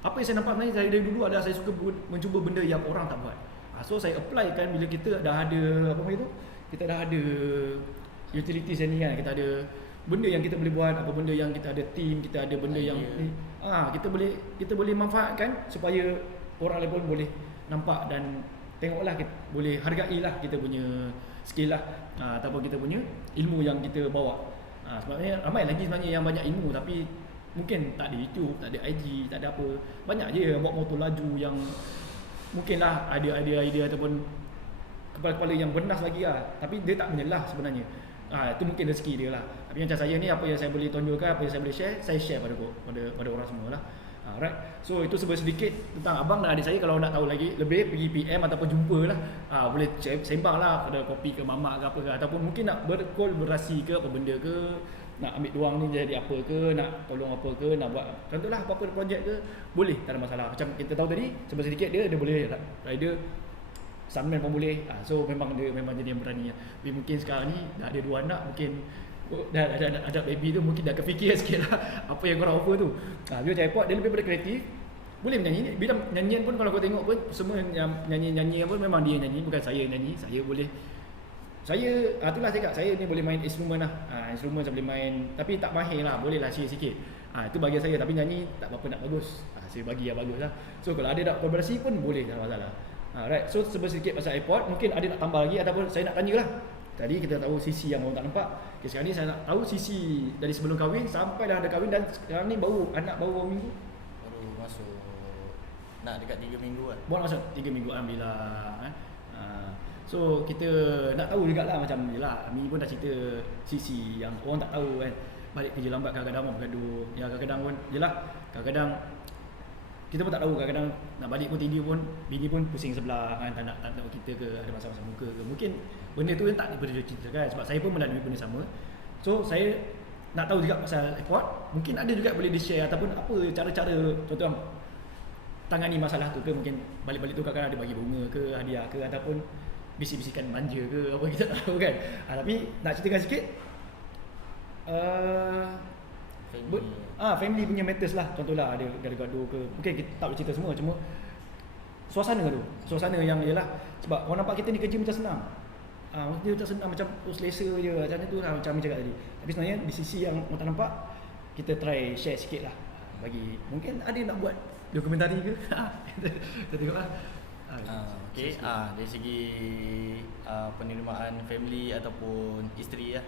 apa yang saya nampak sebenarnya dari dulu adalah saya suka mencuba benda yang orang tak buat. So saya apply kan bila kita dah ada kita dah ada utilities ni kan, kita ada benda yang kita boleh buat, apa benda yang kita ada team, kita ada benda yang kita boleh manfaatkan supaya orang lain pun boleh nampak dan tengoklah, kita boleh hargailah kita punya skill lah, ataupun kita punya ilmu yang kita bawa. Sebenarnya ramai lagi sebenarnya yang banyak ilmu tapi mungkin tak ada YouTube, tak ada IG, tak ada apa. Banyak je yang buat motor laju yang mungkinlah ada idea ataupun kepala-kepala yang bernas lagi lah, tapi dia tak menyelah sebenarnya. Itu mungkin rezeki dia lah. Tapi macam saya ni, apa yang saya boleh tonjolkan, apa yang saya boleh share, saya share pada orang semua lah. Alright. So itu sedikit tentang abang dan adik saya. Kalau nak tahu lagi lebih, pergi PM ataupun jumpa lah. Boleh sembang lah, ada kopi ke mamak ke apa ke, ataupun mungkin nak berkolaborasi ke apa benda ke, nak ambil doang ni jadi apa ke, nak tolong apa ke, nak buat contohlah apa-apa projek ke, boleh, tak ada masalah. Macam kita tahu tadi, sedikit dia boleh rider, stuntman pun boleh. So memang dia jadi yang berani. Tapi mungkin sekarang ni dah ada 2 anak, mungkin dah ada baby tu, mungkin dah kefikir sikit lah apa yang korang offer tu. Dia macam airport, dia lebih pada kreatif, boleh menyanyi. Bila nyanyian pun kalau kau tengok pun semua yang nyanyi pun memang dia nyanyi, bukan saya nyanyi. Itulah cakap, saya ni boleh main instrumen lah. Instrumen saya boleh main, tapi tak mahir lah, boleh lah sikit-sikit. Itu bagian saya, tapi nyanyi tak apa-apa nak bagus. Saya bagi yang bagus lah. So kalau ada nak kolaborasi pun boleh, tak ada masalah. Right, so sedikit pasal airport, mungkin ada nak tambah lagi ataupun saya nak tanya lah. Tadi kita tahu sisi yang orang tak nampak. Sekarang ni saya nak tahu sisi dari sebelum kahwin sampai dah ada kahwin, dan sekarang ni anak baru berapa minggu? Baru masuk nak dekat 3 minggu kan. Baru masuk 3 minggu, alhamdulillah. So kita nak tahu jugalah, macam ni lah, Ami pun dah cerita sisi yang orang tak tahu kan. Balik kerja lambat kadang-kadang orang bergaduh. Ya kadang-kadang pun jelah, kadang-kadang kita pun tak tahu, kadang-kadang nak balik pun tidur pun bini pun pusing sebelah kan, tak nak kita ke, ada masalah muka ke. Mungkin benda tu yang tak boleh ceritakan sebab saya pun melalui benda sama. So saya nak tahu juga pasal airport, mungkin ada juga boleh di-share ataupun apa cara-cara contoh tangani masalah tu ke. Mungkin balik-balik tu kadang-kadang ada bagi bunga ke, hadiah ke, ataupun bisik-bisikan manja ke, apa kita tak tahu kan. Tapi nak ceritakan sikit family punya matters lah. Contohlah ada gaduh-gaduh ke, mungkin kita tak boleh cerita semua, cuma suasana yang ialah, sebab orang nampak kita ni kerja macam senang. Dia macam senang, macam selesa je, macam tu lah, macam Ami cakap tadi. Tapi sebenarnya di sisi yang orang tak nampak, kita try share sikit lah, bagi mungkin ada nak buat dokumentari ke. Kita tengok lah. Okay, dari segi penerimaan family ataupun isteri lah,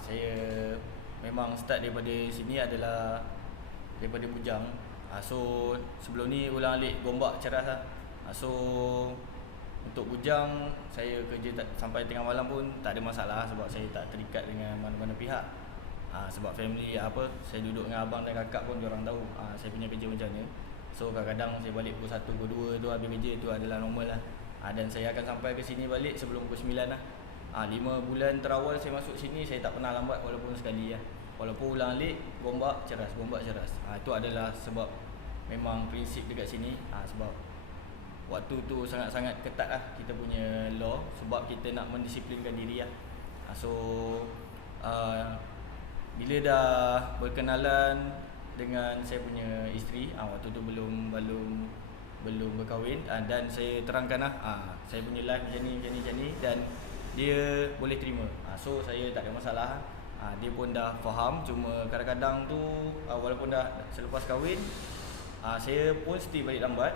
saya memang start daripada sini adalah daripada bujang. So sebelum ni ulang-alik Gombak Ceras lah. So untuk bujang saya kerja sampai tengah malam pun tak ada masalah sebab saya tak terikat dengan mana-mana pihak. Sebab family saya duduk dengan abang dan kakak pun diorang tahu saya punya kerja macam mana. So kadang-kadang saya balik pukul 1, pukul 2 tu habis kerja, tu adalah normal lah. Dan saya akan sampai ke sini balik sebelum pukul 9 lah. 5 bulan terawal saya masuk sini, saya tak pernah lambat walaupun sekali lah. Walaupun ulang-alik Gombak Ceras, Gombak Ceras. Itu adalah sebab memang prinsip dekat sini. Sebab waktu tu sangat-sangat ketat lah kita punya law, sebab kita nak mendisiplinkan diri lah. So bila dah berkenalan dengan saya punya isteri, waktu tu belum berkahwin, dan saya terangkan lah saya punya life macam ni dan dia boleh terima. So saya tak ada masalah. Dia pun dah faham. Cuma kadang-kadang tu walaupun dah selepas kahwin, saya pun still balik lambat.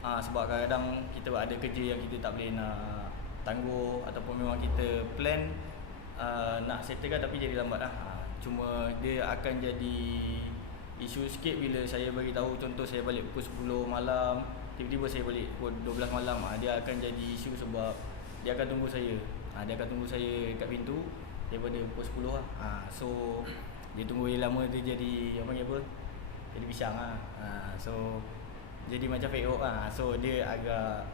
Sebab kadang-kadang kita ada kerja yang kita tak boleh nak tangguh, ataupun memang kita plan nak settlekan tapi jadi lambat lah. Cuma dia akan jadi isu sikit bila saya bagi tahu, contoh saya balik pukul 10 malam, tiba-tiba saya balik pukul 12 malam. Dia akan jadi isu sebab dia akan tunggu saya. Dia akan tunggu saya kat pintu daripada pukul 10 lah. So dia tunggu lama, dia jadi jadi pisang lah. So jadi macam fake hope lah. So dia agak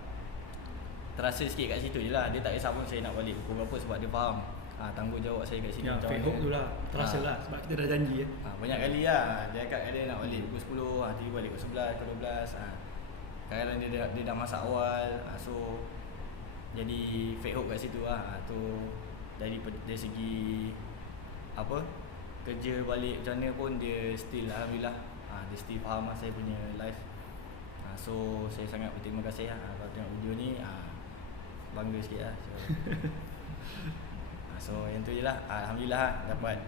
terasa sikit kat situ je lah. Dia tak kisah pun saya nak balik pukul berapa sebab dia faham tanggungjawab saya kat sini. Fake hope tu lah, terasa lah sebab kita dah janji ya. Banyak kali lah dia cakap dia nak balik pukul 10, tiba balik pukul 11, pukul 12. Kadang-kadang dia dah masak awal. So jadi fake hope kat situ lah. Tu dari segi kerja balik macam mana pun dia still alhamdulillah dia still faham lah saya punya life. So saya sangat berterima kasih lah. Kalau tengok video ni bangga sikit lah. So yang tu je lah. Alhamdulillah dapat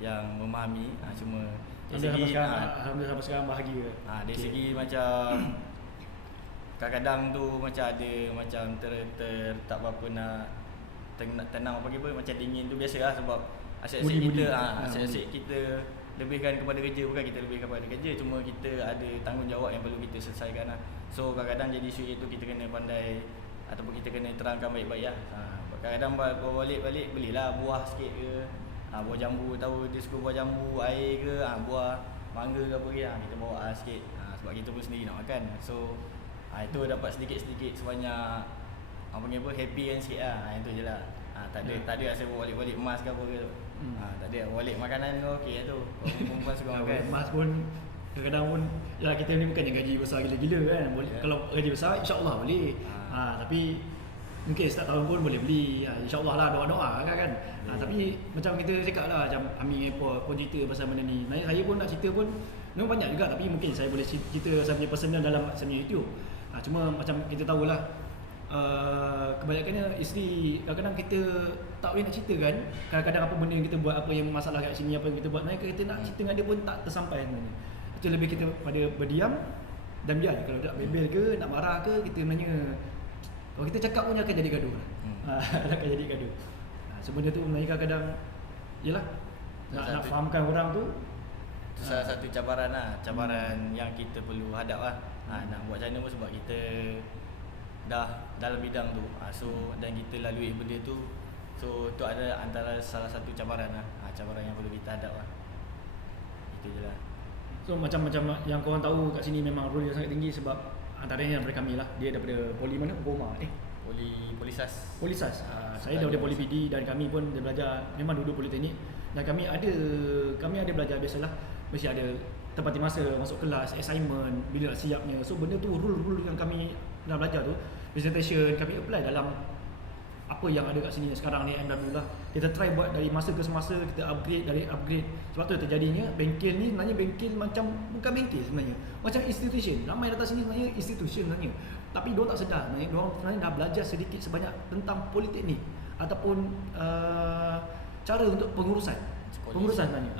yang memahami. Cuma dari segi Alhamdulillah sampai sekarang bahagia. dari segi macam kadang-kadang tu macam ada macam tak apa-apa nak tenang apa macam dingin tu biasa lah. Sebab asyik-asyik kita asyik-asyik kita lebihkan kepada kerja, bukan kita lebihkan kepada kerja, cuma kita ada tanggungjawab yang perlu kita selesaikan lah. So kadang-kadang jadi isu itu kita kena pandai ataupun kita kena terangkan baik-baik lah. Kadang-kadang bawa balik belilah buah sikit ke, buah jambu, tahu dia suka buah jambu, air ke, buah mangga ke apa ke, kita bawa sikit. Sebab kita pun sendiri nak makan. So itu dapat sedikit-sedikit sebanyak happy kan sikit lah. Itu je lah. Tak ada rasa bawa balik-balik emas ke apa ke tu. Tak ada, balik makanan tu okey lah tu. Perempuan suka makan. Emas pun kadang-kadang pun yalah, kita ni bukannya gaji besar gila-gila kan. Kalau gaji besar insya-Allah boleh. Tapi mungkin setiap tahun pun boleh beli. InsyaAllah lah, doa-doa kan. Tapi macam kita cakap lah, macam Amir pun cerita pasal benda ni. Saya pun nak cerita pun memang banyak juga, tapi mungkin saya boleh cerita saya punya personal dalam saya punya YouTube. Cuma macam kita tahulah, kebanyakannya isteri kadang-kadang kita tak boleh nak cerita kan. Kadang-kadang apa benda yang kita buat, apa yang masalah kat sini, apa yang kita buat, kita nak cerita dengan dia pun tak tersampai sebenarnya. Itu lebih kita pada berdiam dan biar. Kalau nak bebel ke, nak marah ke, kita sebenarnya kalau kita cakap pun akan jadi gaduh lah. Akan jadi gaduh. Sebenarnya tu mereka kadang yalah nak fahamkan orang tu. Itu salah satu cabaran lah. Cabaran yang kita perlu hadap lah. Nak buat macam mana pun sebab kita dah dalam bidang tu. So dan kita lalui benda tu. So itu ada antara salah satu cabaran lah. Cabaran yang perlu kita hadap lah. Itu je lah. So macam-macam yang korang tahu kat sini memang role yang sangat tinggi sebab antaranya daripada kami lah. Dia daripada poli mana? Goma. Polisas. Saya daripada Poli PD dan kami pun dia belajar memang duduk politeknik dan kami ada belajar biasalah. Mesti ada tempati masa, masuk kelas, assignment, bila nak siapnya. So benda tu rule yang kami dah belajar tu, presentation kami apply dalam apa yang ada kat sini sekarang ni. Alhamdulillah kita try buat dari masa ke semasa, kita upgrade. Sebab tu terjadinya bengkel ni sebenarnya bengkel macam bukan bengkel sebenarnya, macam institution. Ramai datang sini sebenarnya institution sebenarnya, tapi diorang tak sedar sebenarnya diorang sebenarnya dah belajar sedikit sebanyak tentang politeknik ataupun cara untuk pengurusan sebenarnya.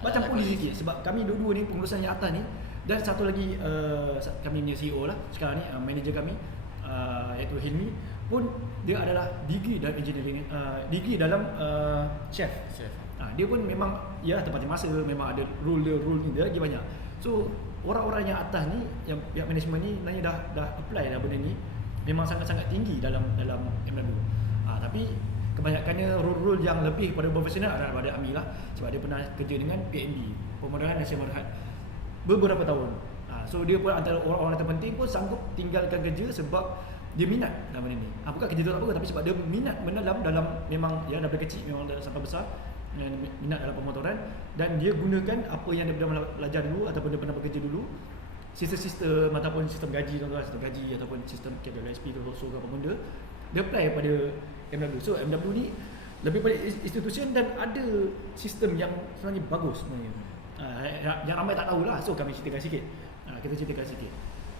Macam polis sikit. Sebab kami dua-dua ni pengurusan yang atas ni, dan satu lagi kami punya CEO lah sekarang ni, manager kami iaitu Hilmi pun dia adalah degree dalam engineering, degree dalam chef. Dia pun memang ya tempatnya masa, memang ada rule ni dia lagi banyak. So orang-orang yang atas ni, yang pihak management ni sebenarnya dah apply dah benda ni, memang sangat-sangat tinggi dalam MW. Tapi kebanyakannya role-role yang lebih pada profesional adalah pada Amir lah, sebab dia pernah kerja dengan PNB, Pemudahan Nasional Berhad, beberapa tahun. So dia pun antara orang-orang terpenting pun sanggup tinggalkan kerja sebab dia minat dalam benda ni. Bukan kerja tu tak apa, tapi sebab dia minat mendalam dalam, memang ya daripada kecil memang sampai besar minat dalam pemotoran, dan dia gunakan apa yang dia pernah belajar dulu ataupun dia pernah bekerja dulu, sistem ataupun sistem gaji tuan-tuan, sistem gaji ataupun sistem KWSP tu, so apa benda dia apply pada MW. So MW ni lebih pada institution dan ada sistem yang sebenarnya bagus sebenarnya. Yang ramai tak tahulah, so kami ceritakan sikit. Kita ceritakan sikit.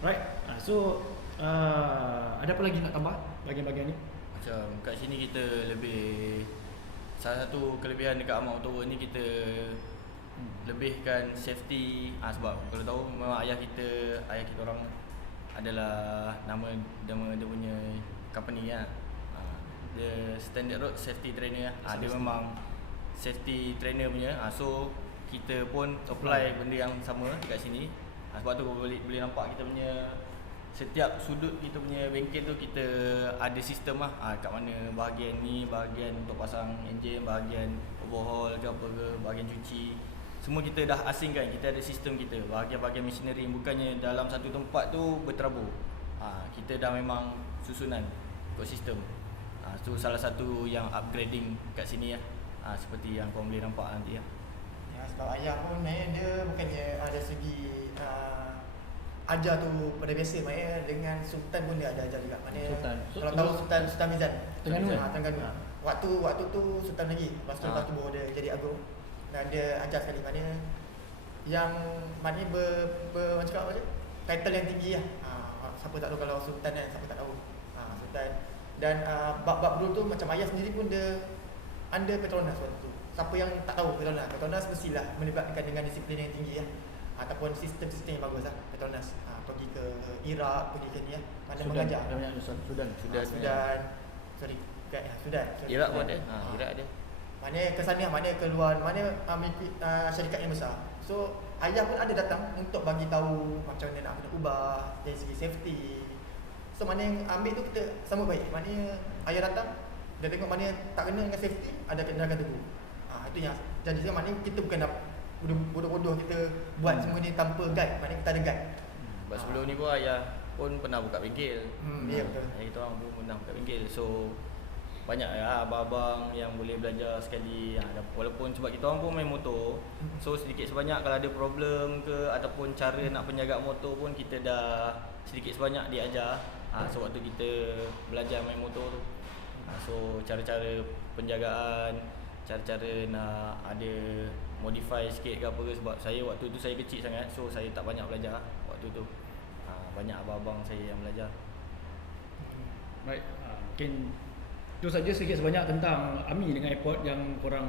Right. So ada apa lagi nak tambah bahagian-bahagian ni? Macam kat sini kita lebih, salah satu kelebihan dekat Amak Motor ni kita lebihkan safety. Sebab kalau tahu memang ayah kita orang adalah nama dia punya company lah. Dia Standard Road Safety Trainer lah. Dia memang safety trainer punya. So kita pun apply benda yang sama dekat sini. Sebab tu boleh nampak kita punya setiap sudut kita punya bengkel tu kita ada sistem lah. Kat mana bahagian ni, bahagian untuk pasang enjin, bahagian overhaul ke apa ke, bahagian cuci, semua kita dah asingkan. Kita ada sistem kita, bahagian-bahagian machinery, bukannya dalam satu tempat tu berterabur. Kita dah memang susunan ikut sistem. Tu salah satu yang upgrading kat sini lah. Seperti yang korang boleh nampak nanti lah. Ya, sebab ayah pun dia bukannya ada segi ajar tu pada biasa, maknanya dengan Sultan pun dia ada ajar juga. Maknanya Sultan. Kalau tahu Sultan Mizan Terengganu. Waktu tu Sultan lagi. Lepas tu baru dia jadi agung. Dan dia ajar sekali, maknanya yang maknanya macam cakap apa je? Title yang tinggi lah. Siapa tak tahu kalau Sultan kan, siapa tak tahu. Sultan. Dan bab-bab dulu tu macam ayah sendiri pun dia under Petronas waktu tu. Siapa yang tak tahu Petronas mestilah melibatkan dengan disiplin yang tinggi lah. Ataupun sistem-sistem yang bagus lah. Petronas pergi ke Iraq, pergi ke ni lah. Mana mengajar Sudan. Iraq pun ada. Iraq ada. Mana ke sana, mana keluar, mana syarikat yang besar. So ayah pun ada datang untuk bagi tahu macam mana nak kena ubah dari segi safety. So mana yang ambil tu kita sama baik. Mana ayah datang, dia tengok mana tak kena dengan safety, ada kendarakan teguh. Itu yang jadi maknanya kita bukan nak bodoh-bodoh kita buat semua ni tanpa guide. Maknanya kita ada guide. Sebab sebelum ni pun ayah pun pernah buka bengkel. Ya betul. Kita orang pun pernah buka bengkel. So banyak abang-abang yang boleh belajar sekali. Walaupun sebab kita orang pun main motor, so sedikit sebanyak kalau ada problem ke ataupun cara nak penjagaan motor pun kita dah sedikit sebanyak diajar. So waktu kita belajar main motor tu, so cara-cara penjagaan, cara-cara nak ada modify sikit ke apa ke. Sebab saya waktu tu saya kecil sangat, so saya tak banyak belajar waktu tu. Banyak abang-abang saya yang belajar. Right. Mungkin itu saja sedikit sebanyak tentang Ami dengan airport yang korang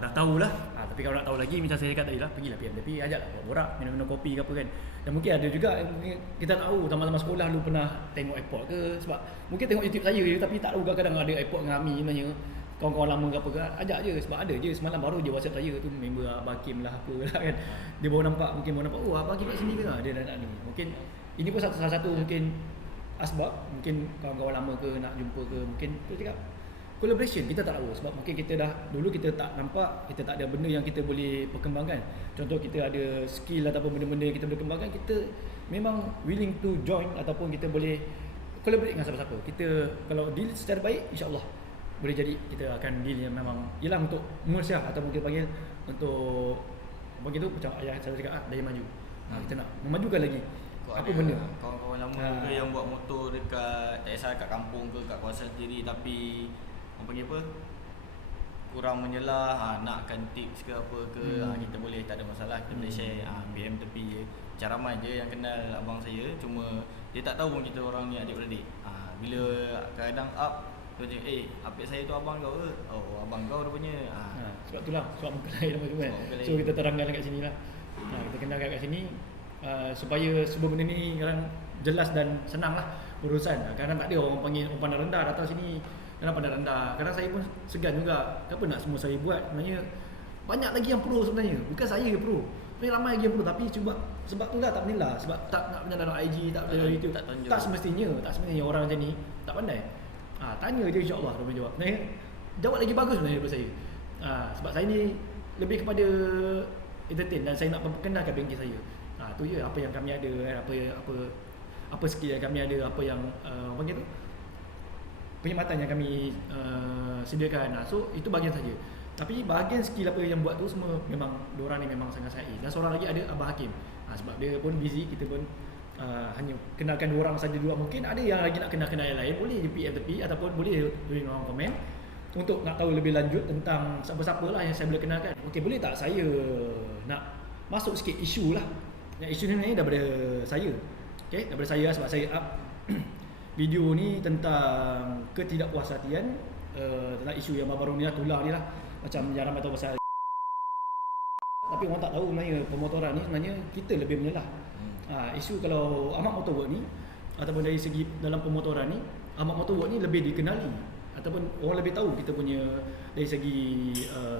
dah tahulah. Tapi kalau nak tahu lagi, macam saya cakap tadi lah, pergilah PMDP, ajaklah borak, minum-minum kopi ke apa kan. Dan mungkin ada juga kita tahu teman-teman sekolah dulu pernah tengok airport ke, sebab mungkin tengok YouTube saya je tapi tak tahu kadang-kadang ada airport dengan Ami sebenarnya. Kawan-kawan lama ke apa ke, ajak je sebab ada je. Semalam baru je WhatsApp saya tu, member Abang Hakim lah apa lah kan. Dia baru nampak, oh Abang Hakim kat sini ke, dia nak ni. Mungkin ini pun salah satu mungkin asbab, mungkin kawan-kawan lama ke nak jumpa ke, mungkin tu cakap collaboration, kita tak tahu sebab mungkin kita dah dulu kita tak nampak, kita tak ada benda yang kita boleh perkembangkan. Contoh kita ada skill ataupun benda-benda yang kita boleh kembangkan, kita memang willing to join ataupun kita boleh collaborate dengan siapa-siapa. Kita kalau deal secara baik, insya-Allah boleh jadi kita akan deal yang memang ialah untuk merge ataupun kita panggil untuk begitu macam ayah saya cakap daya maju. Kita nak memajukan lagi. Apa benda? Kawan-kawan lama ke yang buat motor dekat tak kisah kat kampung ke kat kawasan sendiri tapi orang panggil apa? Kurang menyelah, nakkan tips ke apa ke, kita boleh, tak ada masalah, kita boleh share. PM tepi je. Macam ramai je yang kenal abang saya, cuma dia tak tahu pun kita orang ni adik-beradik. Bila kadang up dia cakap, apik saya tu abang kau ke? Oh, abang kau rupanya. Sebab itulah, sebab muka lain nama tu kan. So kita terangkan kat sini lah. Kita kenalkan kat sini supaya sebelum benda ni orang jelas dan senang lah urusan. Kadang tak ada orang panggil orang pandang rendah datang sini dalam pandang rendah. Kadang saya pun segan juga, kenapa nak semua saya buat. Sebenarnya banyak lagi yang pro sebenarnya, bukan saya yang pro, sebenarnya ramai lagi yang pro, tapi sebab tu lah tak pandai lah, sebab tak nak pandai dalam IG, tak pandai dalam YouTube, tak semestinya orang macam ni tak pandai. Tanya je, insyaAllah dia boleh jawab. Jawab lagi bagus sebenarnya daripada saya. Sebab saya ni lebih kepada entertain dan saya nak memperkenalkan bengkel saya. Tu je apa yang kami ada, apa skill yang kami ada, apa yang panggil tu, perkhidmatan yang kami sediakan. So itu bahagian saja. Tapi bahagian skill apa yang buat tu semua memang diorang ni memang sangat-sangat. Dan seorang lagi ada Abah Hakim. Sebab dia pun busy, kita pun hanya kenalkan diorang saja dulu. Mungkin ada yang lagi nak kenal-kenal yang lain, boleh je PM tepi ataupun boleh tulis dalam komen untuk nak tahu lebih lanjut tentang siapa-siapa lah yang saya boleh kenalkan. Okey, boleh tak saya nak masuk sikit isu lah. Isu ni daripada saya. Okey, daripada saya sebab saya up video ni tentang ketidakpuashatian tentang isu yang baru-baru ni lah, tular ni lah. Macam yang ramai tahu pasal tapi orang tak tahu sebenarnya pemotoran ni sebenarnya kita lebih menyelah. Isu kalau Ahmad Motorwork ni ataupun dari segi dalam pemotoran ni, Ahmad Motorwork ni lebih dikenali ataupun orang lebih tahu kita punya dari segi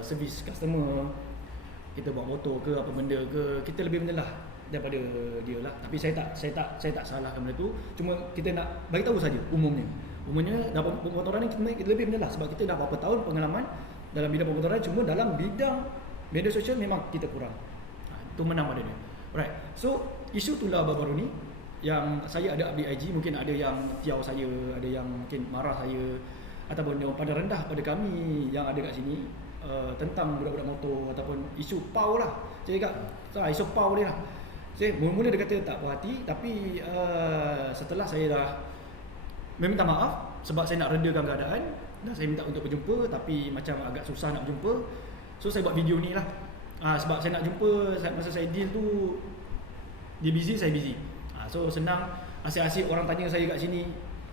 servis customer, kita buat motor ke apa benda ke, kita lebih menyelah daripada dia lah. Tapi saya tak salahkan benda tu, cuma kita nak bagi tahu saja umumnya dalam pemotoran ni kita lebih menyelah sebab kita dah berapa tahun pengalaman dalam bidang pemotoran, cuma dalam bidang media sosial memang kita kurang. Itu menang pada dia. Alright. So isu tular baru-baru ni yang saya ada update IG, mungkin ada yang tiaw saya, ada yang mungkin marah saya ataupun dia pada rendah pada kami yang ada kat sini tentang budak-budak motor ataupun isu PAU lah. Saya cakap isu PAU ni lah. Saya mula-mula dia kata tak puas hati, tapi setelah saya dah meminta maaf sebab saya nak redakan keadaan dan saya minta untuk berjumpa tapi macam agak susah nak berjumpa. So saya buat video ni lah. Sebab saya nak jumpa masa saya deal tu dia busy, saya busy. So senang asyik-asyik orang tanya saya kat sini.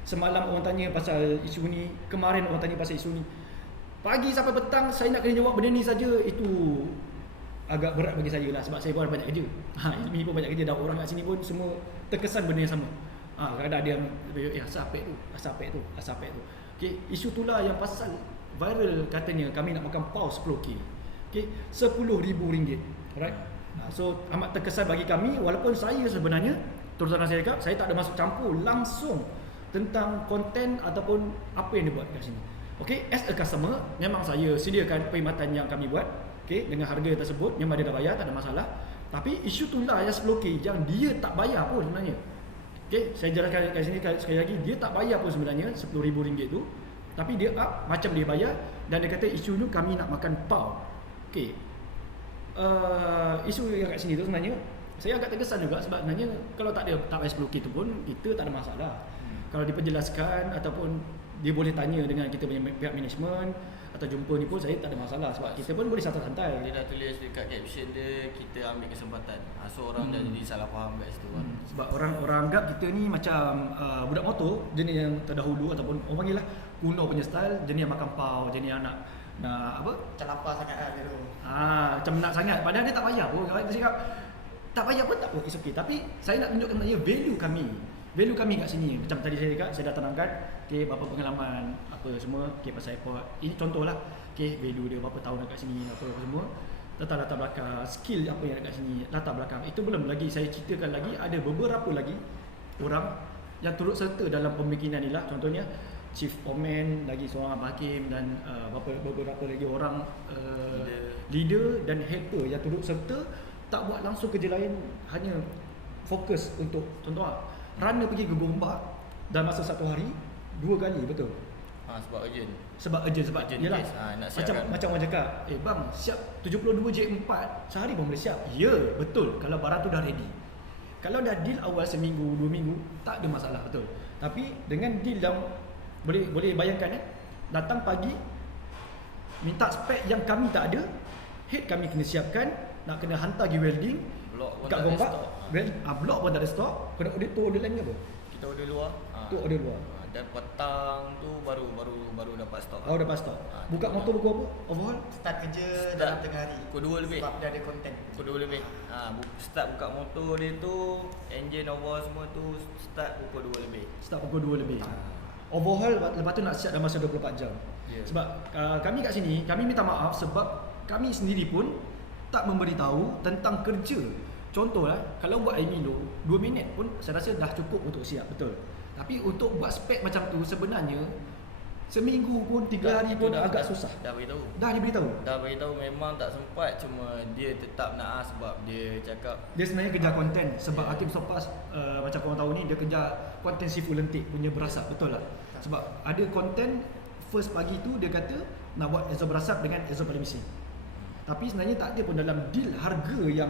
Semalam orang tanya pasal isu ni, kemarin orang tanya pasal isu ni. Pagi sampai petang saya nak kena jawab benda ni saja, itu agak berat bagi saya lah sebab saya pun banyak kerja. Ini pun banyak kerja dan orang kat sini pun semua terkesan benda yang sama. Kadang-kadang ada yang asapek tu. Okay, isu tu lah yang pasal viral katanya kami nak makan PAU 10k. Okay, RM10,000. Alright. So amat terkesan bagi kami, walaupun saya sebenarnya terus terang saya cakap, saya tak ada masuk campur langsung tentang konten ataupun apa yang dia buat kat sini. Okay, as a customer memang saya sediakan perkhidmatan yang kami buat, okay, dengan harga tersebut memang dia dah bayar, tak ada masalah. Tapi isu tu lah yang 10k yang dia tak bayar pun sebenarnya. Okay, saya jelaskan kat sini sekali lagi, dia tak bayar pun sebenarnya RM10,000 tu, tapi dia up macam dia bayar dan dia kata isu ni kami nak makan PAU. Okay, isu yang kat sini tu sebenarnya saya agak terkesan juga sebab sebenarnya kalau tak bayar 10k tu pun kita tak ada masalah. Kalau diperjelaskan ataupun dia boleh tanya dengan kita punya pihak management atau jumpa ni pun saya tak ada masalah sebab kita pun boleh santai-santai. Dia dah tulis dekat caption dia, kita ambil kesempatan. So orang dah jadi salah faham kat situ kan. Sebab orang anggap kita ni macam budak motor jenis yang terdahulu ataupun orang panggil lah kuno punya style, jenis yang makan PAU, jenis yang nak apa? Macam lapar sangat lah dia tu. Macam nak sangat, padahal dia tak payah pun. Kalau dia cakap tak payah pun tak apa, it's okay. Tapi saya nak tunjukkan sebenarnya value kami kat sini. Macam tadi saya cakap, saya dah terangkan okay, berapa pengalaman apa semua, okay, pasal airport. Ini contoh lah, okay, value dia berapa tahun dekat sini, apa semua, latar belakang, skill apa yang dekat sini, latar belakang. Itu belum lagi saya ceritakan lagi, ada beberapa lagi orang yang turut serta dalam pembikinan ni lah. Contohnya Chief Omen, lagi seorang Abah Hakim dan beberapa lagi orang leader dan helper yang turut serta, tak buat langsung kerja lain, hanya fokus untuk contoh runner pergi ke Gombak dalam masa satu hari 2 kali, betul? Sebab urgent. Sebab yalah, yes, nak siap macam orang cakap, bang siap 72 J4 sehari pun boleh siap. Ya, betul kalau barang tu dah ready. Kalau dah deal awal seminggu, 2 minggu, tak ada masalah, betul. Tapi dengan deal yang boleh bayangkan datang pagi minta spek yang kami tak ada, head kami kena siapkan, nak kena hantar pergi welding kat Gombak, blok pun tak ada stok, kena order lain ke apa? Kita kita order luar. Tu order luar. Dan petang tu baru dapat stok. Oh dapat stok. Buka tu motor pukul apa? Overhaul? Start kerja Start dalam tengah hari. pukul 2 lebih. Sebab dia ada konten. Pukul 2 lebih. Start buka motor dia tu, engine overhaul semua tu start pukul 2 lebih. Start pukul 2 lebih. Overhaul lepas tu nak siap dalam masa 24 jam. Yeah. Sebab kami kat sini, kami minta maaf sebab kami sendiri pun tak memberitahu tentang kerja. Contohlah, kalau buat iMilo 2 minit pun saya rasa dah cukup untuk siap, betul. Tapi untuk buat spek macam tu sebenarnya seminggu pun 3 hari pun agak susah. Dah beritahu. Dah diberitahu. Dah beritahu memang tak sempat, cuma dia tetap nak sebab dia cakap Dia sebenarnya kejar konten sebab Hakim Sopas macam korang tahu ni dia kejar konten Sifu Lentik punya berasap, betul tak? Sebab ada konten first pagi tu dia kata nak buat exhaust berasap dengan exhaust pada mesin. Tapi sebenarnya tak ada pun dalam deal harga yang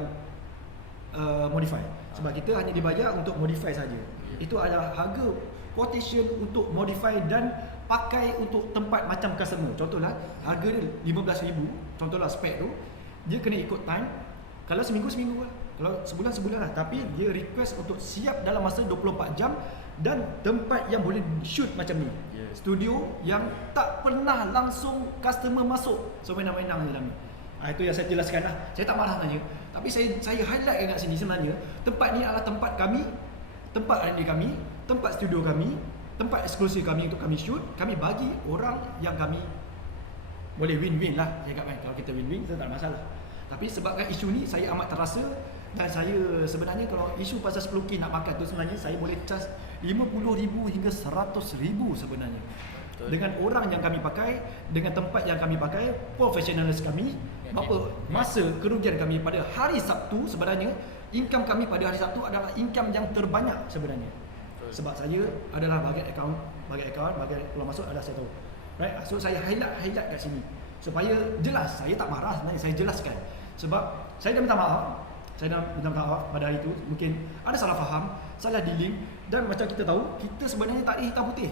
modify. Sebab kita hanya dibayar untuk modify saja. Itu adalah harga quotation untuk modify dan pakai untuk tempat macam customer. Contohlah harga dia 15,000, contohlah spek tu dia kena ikut time. Kalau seminggu lah. Kalau sebulan lah. Tapi dia request untuk siap dalam masa 24 jam dan tempat yang boleh shoot macam ni. Studio yang tak pernah langsung customer masuk. So mainan-mainan dalam ni. Itu yang saya jelaskan lah. Saya tak marah sebenarnya. Tapi saya highlight kat sini sebenarnya tempat ni adalah tempat kami, tempat R&D kami, tempat studio kami, tempat eksklusif kami untuk kami shoot. Kami bagi orang yang kami boleh win-win lah. Saya katakan kalau kita win-win kita tak ada masalah. Tapi sebabkan isu ni saya amat terasa dan saya sebenarnya kalau isu pasal 10K nak makan tu sebenarnya saya boleh charge 50,000 hingga 100,000 sebenarnya. Betul. Dengan orang yang kami pakai, dengan tempat yang kami pakai, professionalis kami, berapa masa kerugian kami pada hari Sabtu sebenarnya, income kami pada hari Sabtu adalah income yang terbanyak sebenarnya. Betul. Sebab saya adalah bahagian akaun, bahagian keluar masuk adalah saya tahu. Right? So saya highlight kat sini supaya jelas. Saya tak marah sebenarnya, saya jelaskan. Sebab saya dah minta maaf. Saya dah minta maaf pada hari itu. Mungkin ada salah faham, salah dealing dan macam kita tahu, kita sebenarnya tak ada hitam putih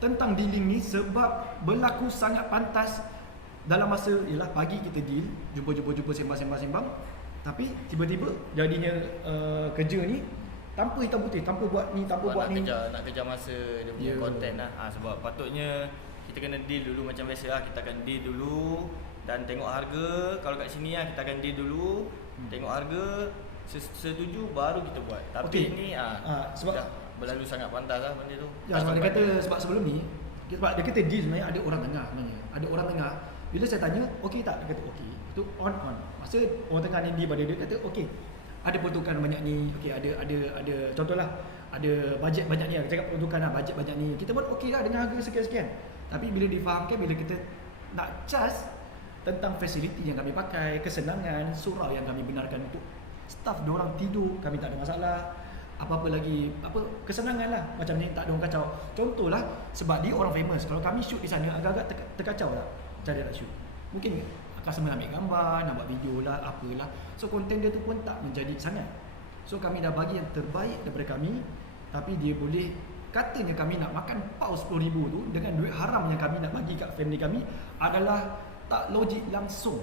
tentang dealing ni sebab berlaku sangat pantas dalam masa ialah pagi kita deal, jumpa sembang, tapi tiba-tiba jadinya kerja ni tanpa hitam putih, tanpa buat ni, tanpa buat ni. Nak kejar masa dia punya konten lah. Sebab patutnya kita kena deal dulu macam biasa lah. Kita akan deal dulu dan tengok harga. Kalau kat sini lah kita akan deal dulu, tengok harga, setuju baru kita buat. Tapi ni sebab dah berlalu sangat pantas lah benda tu. Ya, sebab dia kata sebab sebelum ni sebab dia kata deal sebenarnya ada orang tengah sebenarnya. Ada orang tengah. Bila saya tanya, okey tak? Dia kata okey. Itu on. Masa orang tengah ni pada dia kata okey. Ada peruntukan banyak ni. Okey, ada contohlah ada bajet banyak ni. Aku cakap peruntukan lah bajet banyak ni. Kita buat okey lah dengan harga sekian-sekian. Tapi bila difahamkan, bila kita nak charge tentang fasiliti yang kami pakai, kesenangan, surau yang kami benarkan untuk staff diorang tidur, kami tak ada masalah. Apa-apa lagi, kesenangan lah. Macam ni tak ada orang kacau. Contohlah sebab dia orang famous. Kalau kami shoot di sana agak-agak terkacau lah cara nak shoot. Mungkin customer ambil gambar, nak buat video lah, apalah. So konten dia tu pun tak menjadi sangat. So kami dah bagi yang terbaik daripada kami. Tapi dia boleh, katanya kami nak makan pau 10,000 tu dengan duit haram yang kami nak bagi kat family kami adalah tak logik langsung.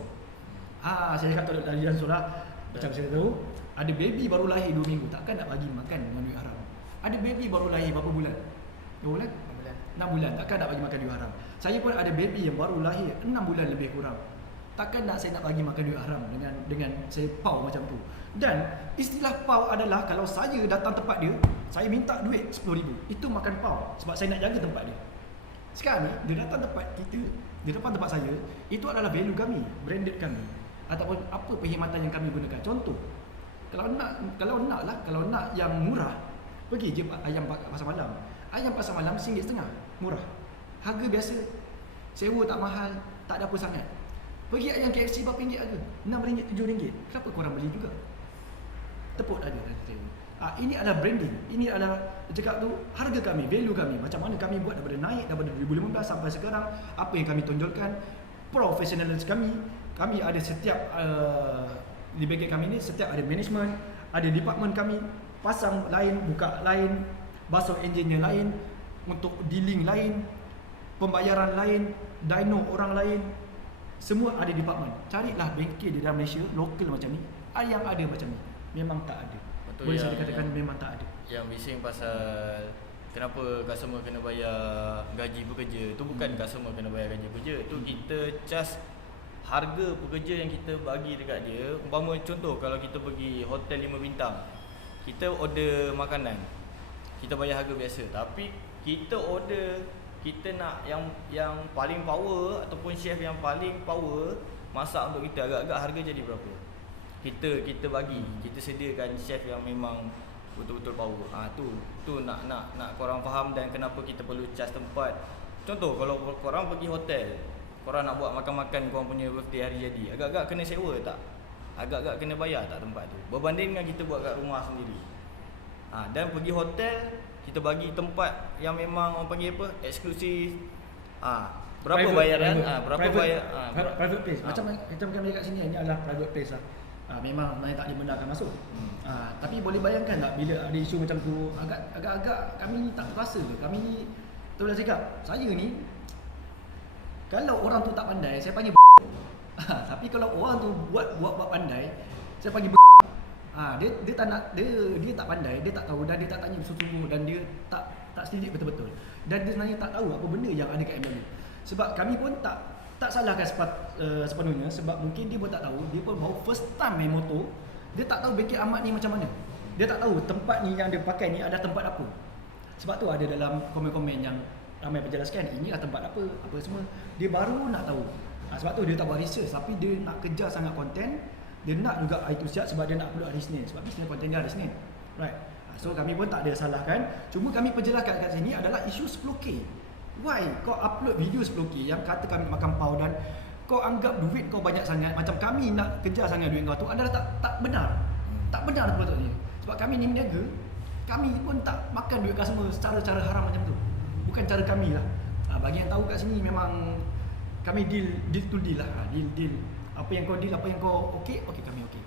Saya cakap tak logik langsung lah. Macam saya tahu, ada baby baru lahir 2 minggu, takkan nak bagi makan dengan duit haram. Ada baby baru lahir berapa bulan? 2 bulan? 6 bulan, takkan nak bagi makan duit haram. Saya pun ada baby yang baru lahir 6 bulan lebih kurang. Takkan nak saya nak bagi makan duit haram dengan saya pau macam tu. Dan istilah pau adalah kalau saya datang tempat dia, saya minta duit 10,000. Itu makan pau sebab saya nak jaga tempat dia. Sekarang ni dia datang tempat kita, dia depan tempat saya, itu adalah value kami, branded kami. Ataupun apa perkhidmatan yang kami gunakan. Contoh, kalau nak yang murah, pergi je ayam pasar malam. Ayam pasar malam RM1.5, murah. Harga biasa, sewa tak mahal, tak ada apa sangat. Pergi ayam KFC berapa ringgit harga? RM6, RM7. Kenapa korang beli juga? Tepuk ada. Ini adalah branding. Ini adalah cakap tu harga kami, value kami. Macam mana kami buat daripada 2015 sampai sekarang, apa yang kami tonjolkan, professionalis kami. Kami ada setiap di bagian kami ni setiap ada management, ada department kami, pasang lain, buka lain, basuh engineer lain, untuk dealing lain, pembayaran lain, dyno orang lain. Semua ada department. Carilah bengkel di dalam Malaysia lokal macam ni, yang ada macam ni. Memang tak ada. Betul. Boleh saya katakan memang tak ada. yang bising pasal kenapa customer kena bayar gaji pekerja. Tu bukan customer kena bayar gaji pekerja, tu kita charge harga pekerja yang kita bagi dekat dia. Umpama contoh kalau kita pergi hotel 5 bintang, kita order makanan, kita bayar harga biasa, tapi kita order, kita nak yang paling power ataupun chef yang paling power masak untuk kita, agak-agak harga jadi berapa? Kita bagi, kita sediakan chef yang memang betul-betul power. Tu nak korang faham dan kenapa kita perlu charge tempat. Contoh kalau korang pergi hotel, korang nak buat makan-makan korang punya birthday hari jadi, agak-agak kena sewa tak? Agak-agak kena bayar tak tempat tu? Berbanding dengan kita buat kat rumah sendiri. Dan pergi hotel, kita bagi tempat yang memang orang panggil apa? Eksklusif. Berapa bayaran? Berapa bayar? Private place. Macam kami kat sini, ini adalah private place lah. Memang tak dibenarkan masuk. Tapi boleh bayangkan tak bila ada isu macam tu, agak-agak kami ni tak terasa ke? Kami ni, tu dah cakap, saya ni kalau orang tu tak pandai, saya panggil tapi kalau orang tu buat pandai, saya panggil dia tak nak, dia tak pandai, dia tak tahu dan dia tak tanya bersungguh-sungguh dan dia tak selidik betul-betul. Dan dia sebenarnya tak tahu apa benda yang ada kat MW. Sebab kami pun tak salahkan sepenuhnya, sebab mungkin dia pun tak tahu, dia pun baru first time main motor, dia tak tahu Bengkel Ahmad ni macam mana. Dia tak tahu tempat ni yang dia pakai ni ada tempat apa. Sebab tu ada dalam komen-komen yang ramai penjelaskan ini adalah tempat apa semua. Dia baru nak tahu. Sebab tu dia tak buat research, tapi dia nak kejar sangat konten. Dia nak juga itu siap sebab dia nak upload hari Senin. Sebab sebenarnya konten dia hari Senin. Right. So kami pun tak ada salahkan. Cuma kami perjelaskan kat sini adalah isu 10k. Why kau upload video 10k yang kata kami makan pau dan kau anggap duit kau banyak sangat, macam kami nak kejar sangat duit kau tu adalah tak benar. Tak benar sepatutnya. Sebab kami ni meniaga, kami pun tak makan duit customer secara haram macam tu. Bukan cara kami lah. Bagi yang tahu kat sini memang kami deal to deal lah. Deal. Apa yang kau deal, apa yang kau okey kami okey.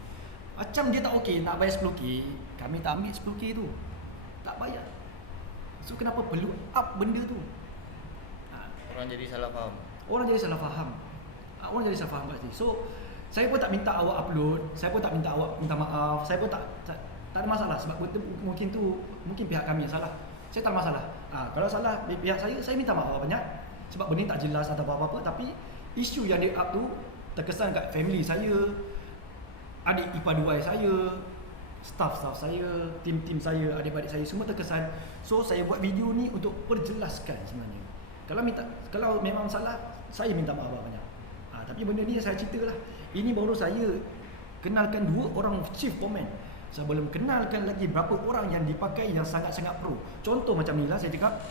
Macam dia tak okey nak bayar 10k, kami tak ambil 10k tu. Tak bayar. So kenapa perlu up benda tu? Orang jadi salah faham. Orang jadi salah faham pasti. So saya pun tak minta awak upload, saya pun tak minta awak minta maaf, saya pun tak ada masalah sebab mungkin pihak kami yang salah. Saya tak masalah. Kalau salah pihak saya minta maaf banyak sebab benda tak jelas atau apa-apa, tapi isu yang dia up tu terkesan kat family saya, adik ipar duai saya, staff saya, tim saya, adik-adik saya semua terkesan. So saya buat video ni untuk perjelaskan sebenarnya. Kalau memang salah, saya minta maaf banyak. Tapi benda ni saya ceritalah. Ini baru saya kenalkan 2 orang chief comment. Saya belum kenalkan lagi berapa orang yang dipakai yang sangat-sangat pro. Contoh macam ni lah saya cakap.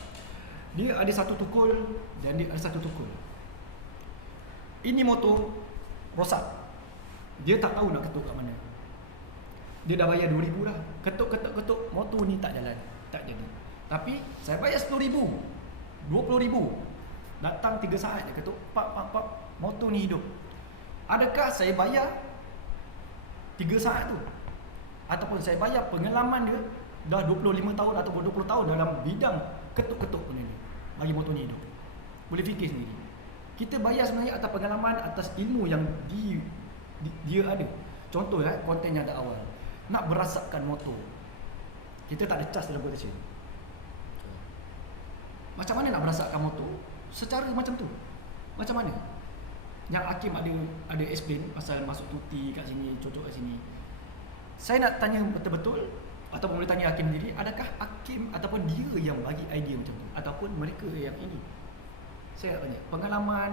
Dia ada satu tukul dan dia ada satu tukul. Ini motor rosak. Dia tak tahu nak ketuk kat mana. Dia dah bayar 2,000 dah. Ketuk motor ni tak jalan, tak jadi. Tapi saya bayar 10,000, 20,000. Datang 3 saat dia ketuk, pak, motor ni hidup. Adakah saya bayar 3 saat tu? Ataupun saya bayar pengalaman dia dah 25 tahun ataupun 20 tahun dalam bidang ketuk-ketuk benda ni, bagi motor ni hidup. Boleh fikir sendiri. Kita bayar sebenarnya atas pengalaman, atas ilmu yang dia ada. Contoh konten yang ada awal, nak berasapkan motor, kita tak ada charge dalam quotation. Macam mana nak berasapkan motor secara macam tu? Macam mana? Yang Hakim ada explain pasal masuk tuti kat sini, cocok kat sini. Saya nak tanya betul-betul ataupun boleh tanya Hakim sendiri, adakah Hakim ataupun dia yang bagi idea macam tu ataupun mereka yang ini? Saya nak tanya pengalaman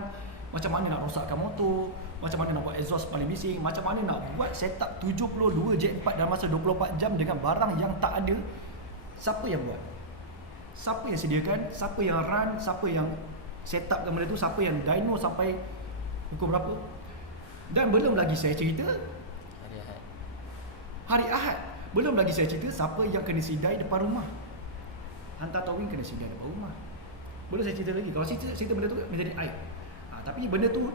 macam mana nak rosakkan motor, macam mana nak buat exhaust paling bising, macam mana nak buat setup 72 jackpot dalam masa 24 jam dengan barang yang tak ada. Siapa yang buat? Siapa yang sediakan? Siapa yang run? Siapa yang setupkan benda tu? Siapa yang dyno sampai pukul berapa? Dan belum lagi saya cerita hari Ahad. Belum lagi saya cerita siapa yang kena sidai depan rumah. Hantar towing kena sidai depan rumah. Belum saya cerita lagi. Kalau cerita benda tu menjadi aib. Tapi benda tu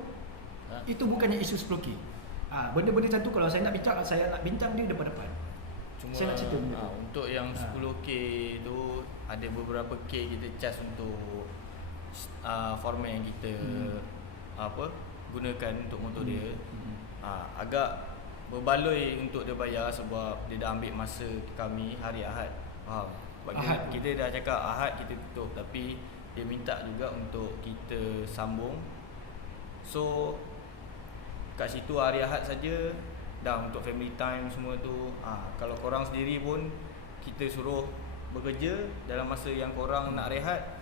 itu bukannya isu 10k. Benda-benda macam tu kalau saya nak bincang dia depan-depan. Cuma saya nak cerita untuk yang 10k tu ada beberapa k kita charge untuk format yang kita gunakan untuk motor dia. Agak berbaloi untuk dia bayar sebab dia dah ambil masa kami hari Ahad Faham. Sebab Ahad. kita dah cakap Ahad kita tutup, tapi dia minta juga untuk kita sambung. So kat situ hari Ahad saja dah untuk family time semua tu. Kalau korang sendiri pun kita suruh bekerja dalam masa yang korang nak rehat,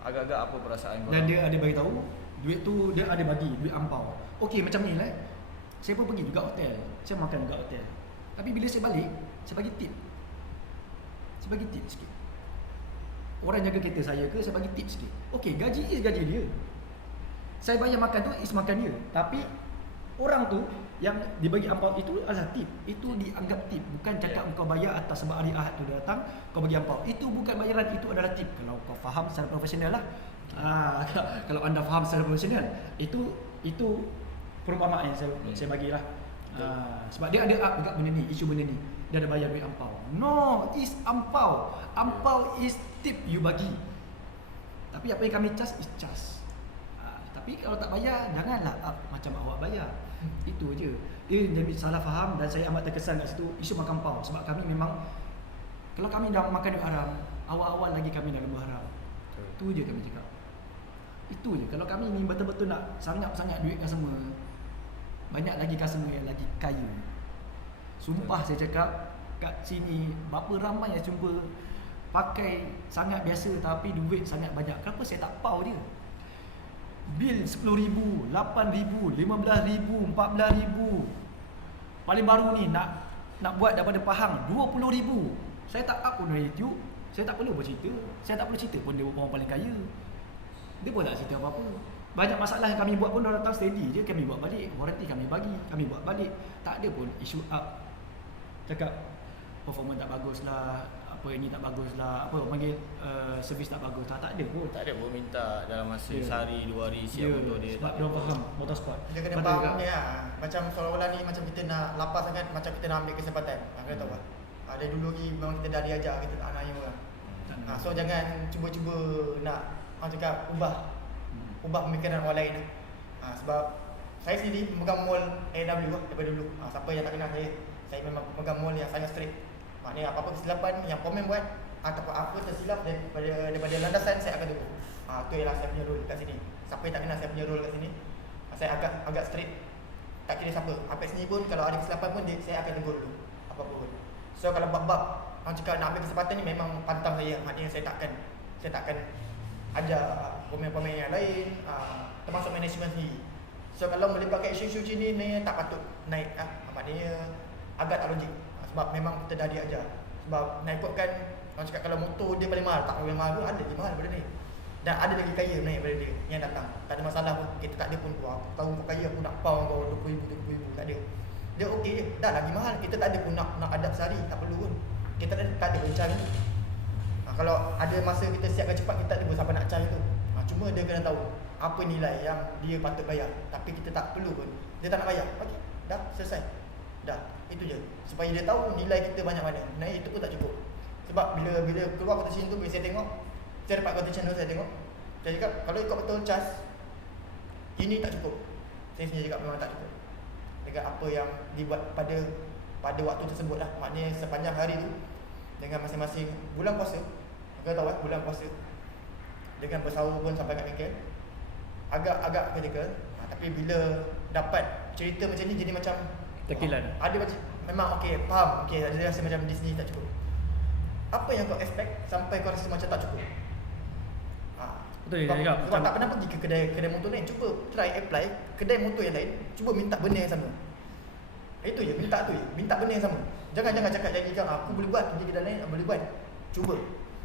agak-agak apa perasaan korang? Dan dia ada bagi tahu duit tu dia ada bagi duit ampau. Okey macam ni lah. Saya pun pergi juga hotel. Saya makan juga hotel. Tapi bila saya balik, saya bagi tip. Saya bagi tip sikit. Orang jaga kereta saya ke, saya bagi tip sikit. Okey, gaji is gaji dia. Saya bayar makan tu is makan dia. Tapi orang tu yang dibagi ampau itu adalah tip. Itu dianggap tip. Bukan cakap kau bayar atas sebab hari Ahad tu datang kau bagi ampau. Itu bukan bayaran, itu adalah tip. Kalau kau faham secara profesional lah. Kalau anda faham secara profesional, itu perumpamaan yang saya bagilah. Sebab dia ada juga benda ni, isu benda ni. Dia ada bayar duit ampau. No, is ampau. Ampau is tip you bagi. Tapi apa yang kami charge is charge. Tapi kalau tak bayar, janganlah macam awak bayar. Itu je. Dia jadi salah faham dan saya amat terkesan kat situ isu makan ampau. Sebab kami memang, kalau kami dah makan duit haram, awal-awal lagi kami dah lemah haram. Itu je kami cakap. Itu je. Kalau kami ni betul-betul nak sangat-sangat duit customer, banyak lagi customer yang lagi kaya. Sumpah saya cakap, kat sini berapa ramai yang jumpa pakai sangat biasa tapi duit sangat banyak. Kenapa saya tak pau dia? Bil RM10,000, RM8,000, RM15,000, RM14,000. Paling baru ni nak buat daripada Pahang RM20,000. Saya tak up pun dari YouTube. Saya tak perlu bercerita. Saya tak perlu cerita pun dia orang paling kaya. Dia pun tak cerita apa-apa. Banyak masalah yang kami buat pun dia datang steady je, kami buat balik. Warranty kami bagi, kami buat balik. Tak ada pun isu up. Cakap performance tak bagus lah, apa ini tak bagus lah, apa panggil servis tak bagus lah. Tak ada pun. Tak ada pun minta dalam masa sehari 2 hari siap untuk dia. Sebab dia faham motorsport. Dia kena faham ni lah. Macam seolah-olah ni macam kita nak lapar sangat, macam kita nak ambil kesempatan. Kena tahu lah. Ada dulu ni memang kita dah diajar, kita tak nak ayuh lah. So jangan cuba-cuba nak orang cakap ubah pemikiran orang lain. Sebab saya sendiri memegang mall AW daripada dulu. Siapa yang tak kenal saya memang memegang mall yang sangat strict. Maknanya apa-apa kesilapan yang komen buat ataupun apa tersilap daripada landasan, saya akan tegur. Itu ialah saya punya role kat sini. Siapa yang tak kenal saya punya role kat sini, saya agak strict. Tak kira siapa. Apex ni pun kalau ada kesilapan pun saya akan tegur dulu. Apa-apa pun. So kalau bab-bab orang cakap nak ambil kesempatan ni memang pantang saya. Maknanya saya takkan ajar komen-komen yang lain, termasuk management sendiri. So kalau melibatkan isu-isu macam ni tak patut naik. Maknanya agak tak logik. Sebab memang kita dah diajar. Sebab nak ikutkan orang cakap kalau motor dia paling mahal, tak paling mahal pun ada lagi mahal daripada ni. Dan ada lagi kaya naik daripada dia yang datang. Tak ada masalah pun. Kita tak ada pun aku tahu kau kaya, aku nak pound kau RM20,000, tak ada. Dia okey je. Dah lagi mahal. Kita tak ada pun nak adab sehari, tak perlu pun. Kita tak ada bencana ni. Kalau ada masa kita siapkan cepat, kita tak ada pun siapa nak charge tu. Cuma dia kena tahu apa nilai yang dia patut bayar. Tapi kita tak perlu pun. Dia tak nak bayar. Okey, dah selesai. Dah, itu je. Supaya dia tahu nilai kita banyak mana. Nah, itu pun tak cukup. Sebab bila keluar quotation tu, bila saya tengok, saya dapat quotation tu, saya tengok. Saya cakap, kalau ikut betul charge, ini tak cukup. Saya sendiri cakap memang tak cukup. Dengan apa yang dibuat pada waktu tersebut lah. Maknanya sepanjang hari tu, dengan masing-masing bulan puasa, kita tahu bulan puasa, dengan bersahur pun sampai kat bengkel, agak critical. Tapi bila dapat cerita macam ni, jadi macam Tekilan. Ada macam memang okey, faham. Okey, ada rasa macam di sini tak cukup. Apa yang kau expect sampai kau rasa macam tak cukup? Betul sebab, dia cakap. sebab tak pernah pergi ke kedai motor lain. Cuba try apply kedai motor yang lain, cuba minta benda yang sama. Itu je, minta tu je. Minta benda yang sama. Jangan cakap janjikan aku boleh buat, pergi kedai lain boleh buat. Cuba.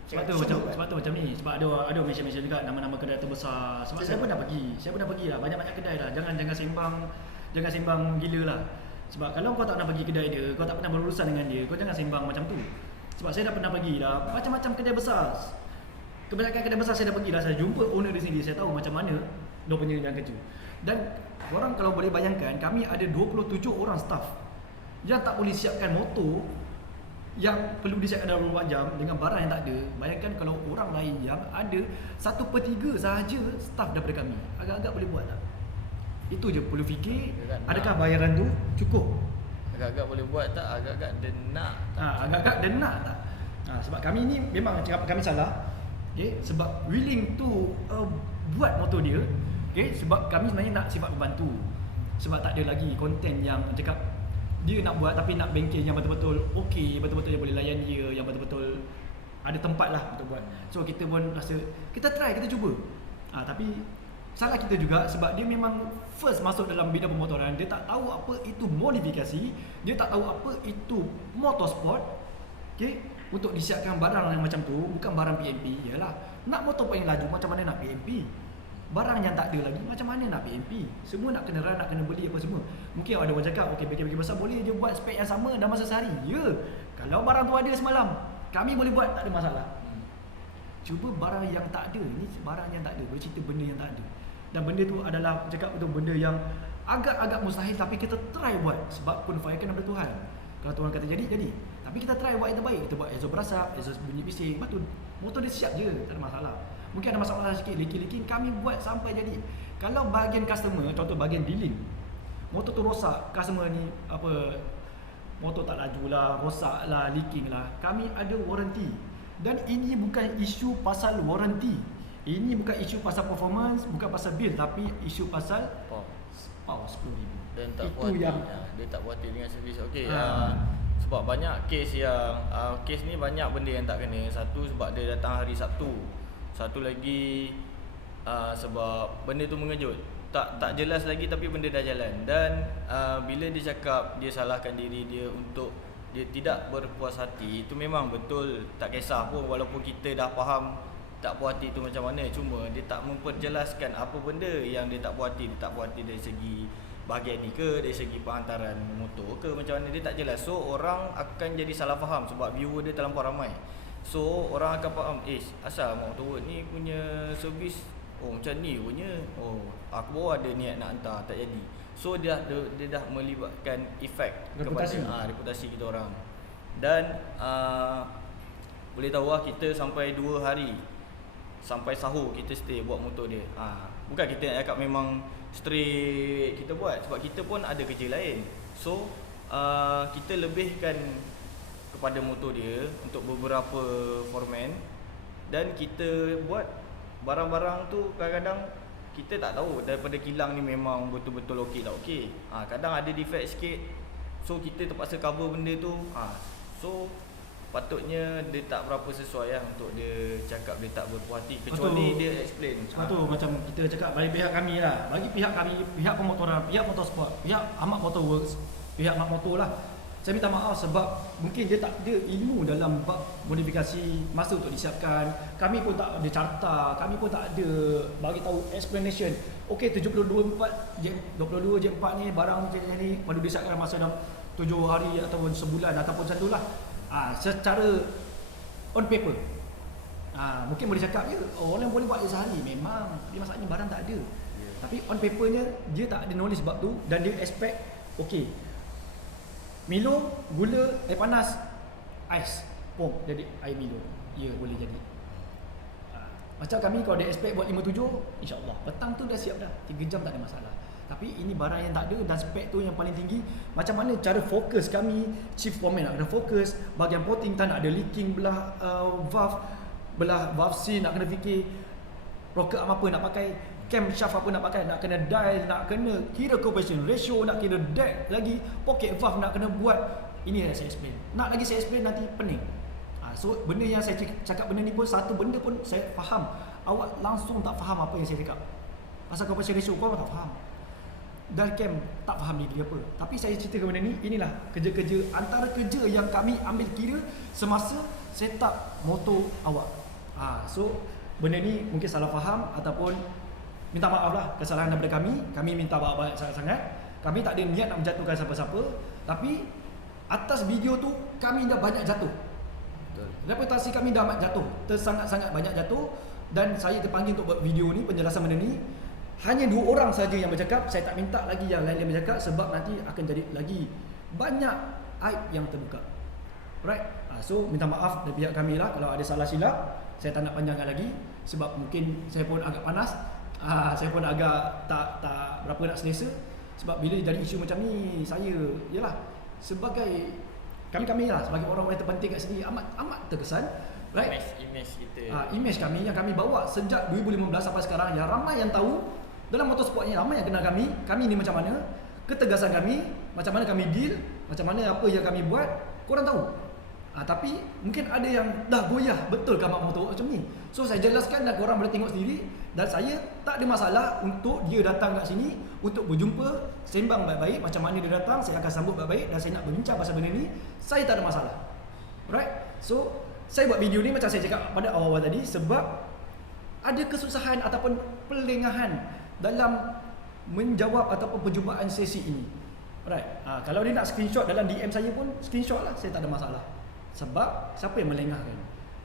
Sebab tu macam ni. Sebab ada mention juga nama-nama kedai terbesar. Sebab saya pun dah pergi lah. Banyak-banyak kedai lah. Jangan sembang gila lah. Sebab kalau kau tak pernah pergi kedai dia, kau tak pernah berurusan dengan dia, kau jangan sembang macam tu. Sebab saya dah pernah pergi dah macam-macam kedai besar. Kebanyakan kedai besar saya dah pergi dah. Saya jumpa owner di sini, saya tahu macam mana dia punya jalan kerja. Dan korang kalau boleh bayangkan, kami ada 27 orang staff yang tak boleh siapkan motor yang perlu disiapkan dalam 24 jam dengan barang yang tak ada. Bayangkan kalau orang lain yang ada 1/3 sahaja staff daripada kami, agak-agak boleh buat tak? Itu je perlu fikir, adakah bayaran tu cukup? Agak-agak boleh buat tak? Agak-agak dia nak tak? Agak-agak dia nak tak? Sebab kami ni memang cakap kami salah. Okay, sebab willing to buat motor dia. Okay, sebab kami sebenarnya nak sifat membantu. Sebab tak ada lagi konten yang cakap dia nak buat tapi nak bengkel yang betul-betul okey, betul-betul yang boleh layan dia, yang betul-betul ada tempat lah untuk buat. So kita pun rasa kita try, kita cuba. Tapi salah kita juga sebab dia memang first masuk dalam bidang pemotoran, dia tak tahu apa itu modifikasi, dia tak tahu apa itu motorsport. Okay, untuk disiapkan barang yang macam tu, bukan barang PMP. Yalah, nak motor paling laju macam mana nak PMP? Barang yang tak ada lagi macam mana nak PMP? Semua nak kena run, nak kena beli apa semua. Mungkin ada orang cakap okey, bengkel-bengkel besar boleh je buat spek yang sama dalam masa sehari. Ya, kalau barang tu ada semalam, kami boleh buat, tak ada masalah. Cuba barang yang tak ada, ni barang yang tak ada, boleh cerita benda yang tak ada. Dan benda tu adalah cakap betul benda yang agak-agak mustahil tapi kita try buat sebab pun firekan daripada Tuhan. Kalau Tuhan kata jadi, jadi. Tapi kita try buat yang terbaik. Kita buat exhaust berasap, exhaust bunyi bising. Lepas tu motor dia siap je, tak ada masalah. Mungkin ada masalah sikit, leaking-leaking, kami buat sampai jadi. Kalau bahagian customer, contoh bahagian billing, motor tu rosak, customer ni apa, motor tak laju lah, rosak lah, leaking lah, kami ada warranty. Dan ini bukan isu pasal warranty, ini bukan isu pasal performance, bukan pasal bil, tapi isu pasal power 10,000. Dan tak itu puas hati, yang dia tak puas hati dengan servis. Okey, sebab banyak kes yang kes ni banyak benda yang tak kena. Satu sebab dia datang hari Sabtu. Satu lagi sebab benda tu mengejut. Tak jelas lagi tapi benda dah jalan. Dan bila dia cakap dia salahkan diri dia untuk dia tidak berpuas hati, itu memang betul. Tak kisah pun walaupun kita dah faham tak puas hati tu macam mana, cuma dia tak memperjelaskan apa benda yang dia tak puas hati. Dia tak puas hati dari segi bahagian ni ke, dari segi penghantaran motor ke, macam mana dia tak jelas. So orang akan jadi salah faham sebab viewer dia terlampau ramai. So orang akan faham, asal motor ni punya servis macam ni punya. Aku baru ada niat nak hantar, tak jadi. So dia dah melibatkan efek reputasi kepada reputasi kita orang. Dan boleh tahu lah kita sampai 2 hari sampai sahur kita stay buat motor dia. Bukan kita nak cakap memang straight kita buat, sebab kita pun ada kerja lain. So kita lebihkan kepada motor dia untuk beberapa foreman, dan kita buat barang-barang tu kadang-kadang kita tak tahu daripada kilang ni memang betul-betul okey tak okey. Kadang ada defect sikit, so kita terpaksa cover benda tu. So patutnya dia tak berapa sesuai lah untuk dia cakap dia tak berpuas hati, kecuali dia explain. Sebab tu macam kita cakap bagi pihak kami lah, bagi pihak kami, pihak pemotoran, pihak motorsport, pihak Ahmad Motor Works, pihak Ahmad Motor lah, saya minta maaf sebab mungkin dia tak ada ilmu dalam bab modifikasi, masa untuk disiapkan. Kami pun tak ada carta, kami pun tak ada bagi tahu explanation. Okey, 22 J4 ni barang macam ni perlu disiapkan masa dalam 7 hari ataupun sebulan ataupun macam tu lah. Secara on paper mungkin boleh cakap je orang yang boleh buat je sehari, memang dia masalahnya barang tak ada. Tapi on papernya dia tak ada knowledge bab tu, dan dia expect okey, Milo, gula, air panas, ais, jadi air Milo. Ya, boleh jadi. Macam kami kalau dia expect buat 5-7, insyaAllah petang tu dah siap dah, 3 jam tak ada masalah. Tapi ini barang yang tak ada, dan spek tu yang paling tinggi. Macam mana cara fokus kami, chief foreman nak kena fokus, bahagian potting tak nak ada leaking belah valve C nak kena fikir, rocker arm apa nak pakai, camshaft apa nak pakai, nak kena dial, nak kena kira compression ratio, nak kira deck lagi, pocket valve nak kena buat. Ini yang saya explain. Nak lagi saya explain nanti pening. So benda yang saya cakap benda ni pun satu benda pun saya faham. Awak langsung tak faham apa yang saya cakap. Pasal compression ratio kau tak faham. Dial cam tak faham ni dia apa. Tapi saya ceritakan benda ni, inilah kerja-kerja, antara kerja yang kami ambil kira semasa setup motor awak. So benda ni mungkin salah faham ataupun minta maaf lah kesalahan daripada kami. Kami minta maaf banyak sangat-sangat. Kami tak ada niat nak menjatuhkan siapa-siapa, tapi atas video tu kami dah banyak jatuh. Betul. Reputasi kami dah amat jatuh, sangat-sangat banyak jatuh. Dan saya terpanggil untuk buat video ni, penjelasan benda ni. Hanya 2 orang saja yang bercakap. Saya tak minta lagi yang lain-lain bercakap, sebab nanti akan jadi lagi banyak aib yang terbuka. Right? So minta maaf dari pihak kami lah kalau ada salah silap. Saya tak nak panjangkan lagi sebab mungkin saya pun agak panas. Saya pun agak tak berapa nak selesa. Sebab bila jadi isu macam ni, saya yalah sebagai kami lah sebagai orang-orang yang terpenting kat sini amat terkesan, right? Image kita. Image kami yang kami bawa sejak 2015 sampai sekarang, yang ramai yang tahu dalam motorsport ni, ramai yang kenal kami ni macam mana, ketegasan kami, macam mana kami deal, macam mana apa yang kami buat, korang tahu. Tapi mungkin ada yang dah goyah betul kamak motor macam ni. So saya jelaskan dan korang boleh tengok sendiri, dan saya tak ada masalah untuk dia datang kat sini untuk berjumpa, sembang baik-baik, macam mana dia datang saya akan sambut baik-baik, dan saya nak berbincang pasal benda ni, saya tak ada masalah. Alright? So saya buat video ni macam saya cakap pada awal-awal tadi sebab ada kesusahan ataupun pelengahan dalam menjawab ataupun perjumpaan sesi ini. Alright? Kalau dia nak screenshot dalam DM saya pun screenshot lah, saya tak ada masalah. Sebab siapa yang melengahkan?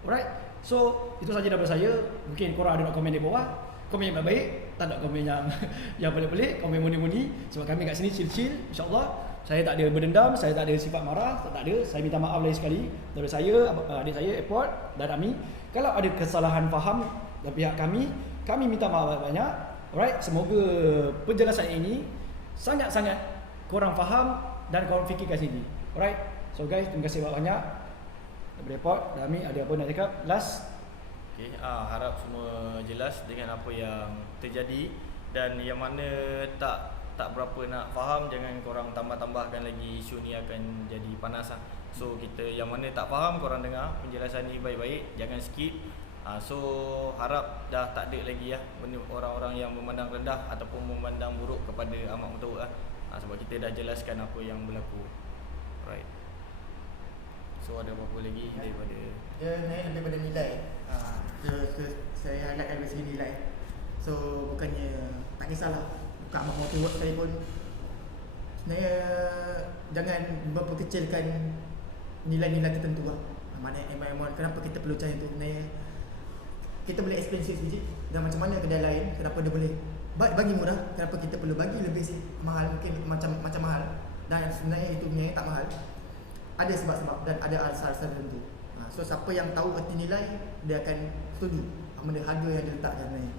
Alright? So itu saja daripada saya. Mungkin korang ada nak komen di bawah, komen yang baik-baik, tak nak komen yang yang pelik-pelik, komen muni-muni. Sebab kami kat sini chill-chill, insya-Allah. Saya tak ada berdendam, saya tak ada sifat marah, tak ada. Saya minta maaf lagi sekali daripada saya, adik saya, Airport dan Ami. Kalau ada kesalahan faham dari pihak kami minta maaf banyak. Alright, semoga penjelasan ini sangat-sangat korang faham dan korang fikirkan sini. Alright, so guys, terima kasih banyak daripada Airport dan Ami. Ada apa nak cakap? Last. Okay, harap semua jelas dengan apa yang terjadi, dan yang mana tak berapa nak faham, jangan korang tambah-tambahkan lagi, isu ni akan jadi panas lah. So kita yang mana tak faham, korang dengar penjelasan ni baik-baik, jangan skip. So harap dah tak ada lagi benda orang-orang yang memandang rendah ataupun memandang buruk kepada Ahmad Motorworks sebab kita dah jelaskan apa yang berlaku. Right. So ada apa-apa lagi daripada dia naik lebih pada nilai. Saya highlightkan dari segi nilai. So bukannya tak kisahlah, bukan Ahmad Motorworks saya pun sebenarnya jangan memperkecilkan nilai-nilai tertentu lah. Mana MIM1, kenapa kita perlu macam tu? Sebenarnya kita boleh expensive sikit, dan macam mana kedai lain, kenapa dia boleh bagi murah, kenapa kita perlu bagi lebih mahal, mungkin macam mahal, dan sebenarnya itu punya tak mahal. Ada sebab-sebab dan ada alasan-alasan tertentu. So siapa yang tahu erti nilai, dia akan setuju benda harga yang diletakkan sebenarnya.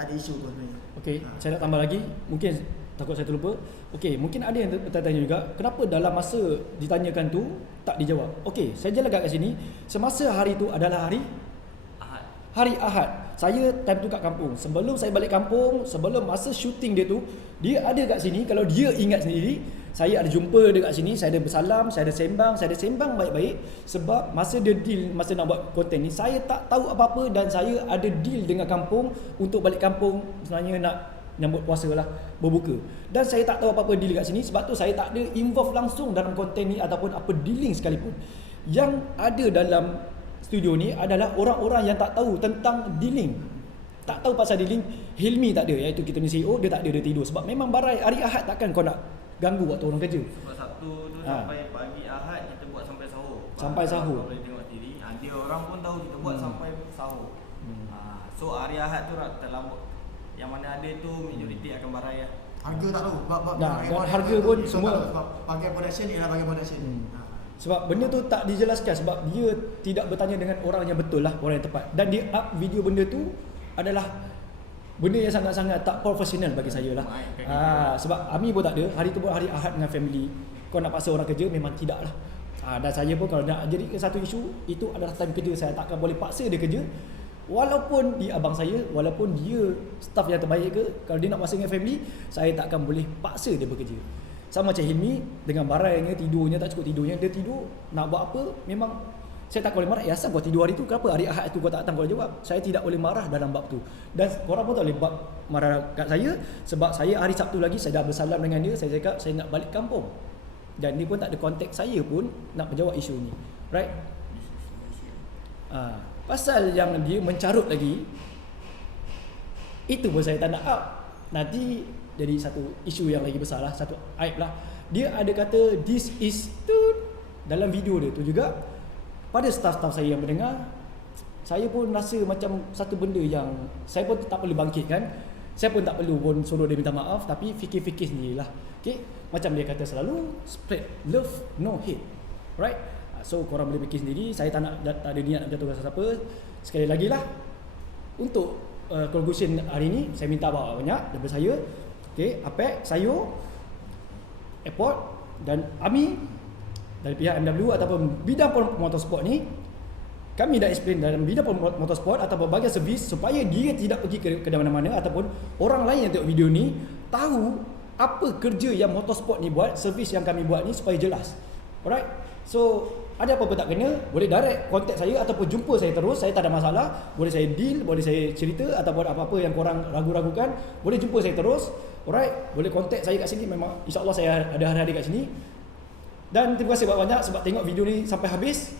Tak ada isu pun sebenarnya. Okey, saya nak tambah lagi, mungkin takut saya terlupa. Okey, mungkin ada yang bertanya juga, kenapa dalam masa ditanyakan tu tak dijawab? Okey, saya jelaskan kat sini, semasa hari tu adalah hari Ahad. Saya time tu kat kampung. Sebelum saya balik kampung, sebelum masa syuting dia tu, dia ada kat sini. Kalau dia ingat sendiri, saya ada jumpa dia kat sini, saya ada bersalam, saya ada sembang baik-baik. Sebab masa dia deal, masa nak buat konten ni, saya tak tahu apa-apa, dan saya ada deal dengan kampung untuk balik kampung, sebenarnya nak nyambut puasa lah, berbuka. Dan saya tak tahu apa-apa deal kat sini, sebab tu saya tak ada involve langsung dalam konten ni ataupun apa dealing sekalipun. Yang ada dalam studio ni adalah orang-orang yang tak tahu tentang dealing. Tak tahu pasal dealing. Hilmi tak ada, iaitu kita ni CEO, dia tak ada, dia tidur. Sebab memang barai hari Ahad takkan kau nak ganggu waktu orang kerja. Sebab Sabtu tu sampai pagi Ahad kita buat sampai sahur. Sampai sahur. Boleh tengok sendiri. Dia orang pun tahu kita buat sampai sahur. So hari Ahad tu terlambat. Yang mana ada tu majoriti akan barai lah. Harga tak tahu. Dan harga pun semua bahagian production ialah bahagian production. Sebab benda tu tak dijelaskan, sebab dia tidak bertanya dengan orang yang betul lah, orang yang tepat. Dan dia up video benda tu adalah benda yang sangat-sangat tak profesional bagi saya lah. Sebab Ami pun tak ada, hari tu buat hari Ahad dengan family. Kau nak paksa orang kerja, memang tidak lah. Dan saya pun kalau nak jadikan satu isu, itu adalah time kerja saya, takkan boleh paksa dia kerja. Walaupun dia abang saya, walaupun dia staff yang terbaik ke, kalau dia nak paksa dengan family, saya takkan boleh paksa dia bekerja. Sama macam Hilmi dengan barainya, tidurnya tak cukup tidurnya, dia tidur nak buat apa, memang saya tak boleh marah. Asal kau tidur hari tu, kenapa hari Ahad tu kau tak datang kau jawab? Saya tidak boleh marah dalam bab tu. Dan korang pun tak boleh marah kat saya, sebab saya hari Sabtu lagi saya dah bersalam dengan dia, saya cakap saya nak balik kampung. Dan dia pun tak ada kontak saya pun nak menjawab isu ni. Right? Pasal yang dia mencarut lagi, itu pun saya tak nak up. Nanti jadi satu isu yang lagi besar lah, satu aib lah. Dia ada kata this is dalam video dia tu juga. Pada staff-staff saya yang mendengar, saya pun rasa macam satu benda yang saya pun tak perlu bangkitkan. Saya pun tak perlu pun suruh dia minta maaf, tapi fikir-fikir sendirilah. Okay? Macam dia kata selalu, spread love, no hate. Right? So korang boleh fikir sendiri. Saya tak ada niat nak jatuhkan siapa. Sekali lagi lah, untuk conclusion hari ni, saya minta banyak daripada saya. Okay, Apek, Sayo, Airport dan Ami. dari pihak MW ataupun bidang motorsport ni, kami dah explain dalam bidang motorsport atau berbagai servis supaya dia tidak pergi ke mana-mana ataupun orang lain yang tengok video ni tahu apa kerja yang motorsport ni buat, servis yang kami buat ni supaya jelas. Alright. So ada apa-apa tak kena, boleh direct contact saya ataupun jumpa saya terus, saya tak ada masalah. Boleh saya deal, boleh saya cerita ataupun apa-apa yang korang ragu-ragukan, boleh jumpa saya terus. Alright, boleh contact saya kat sini, memang insya-Allah saya ada hari-hari kat sini. Dan terima kasih banyak sebab tengok video ni sampai habis.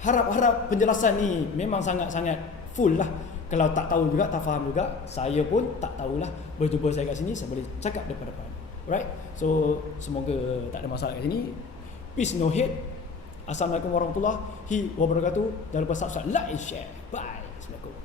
Harap penjelasan ni memang sangat-sangat full lah. Kalau tak tahu juga, tak faham juga, saya pun tak tahulah. Boleh jumpa saya kat sini, saya boleh cakap depan-depan. Alright, so semoga tak ada masalah kat sini. Peace no hate. Assalamualaikum warahmatullahi wabarakatuh. Jangan lupa subscribe, like, share. Bye. Assalamualaikum.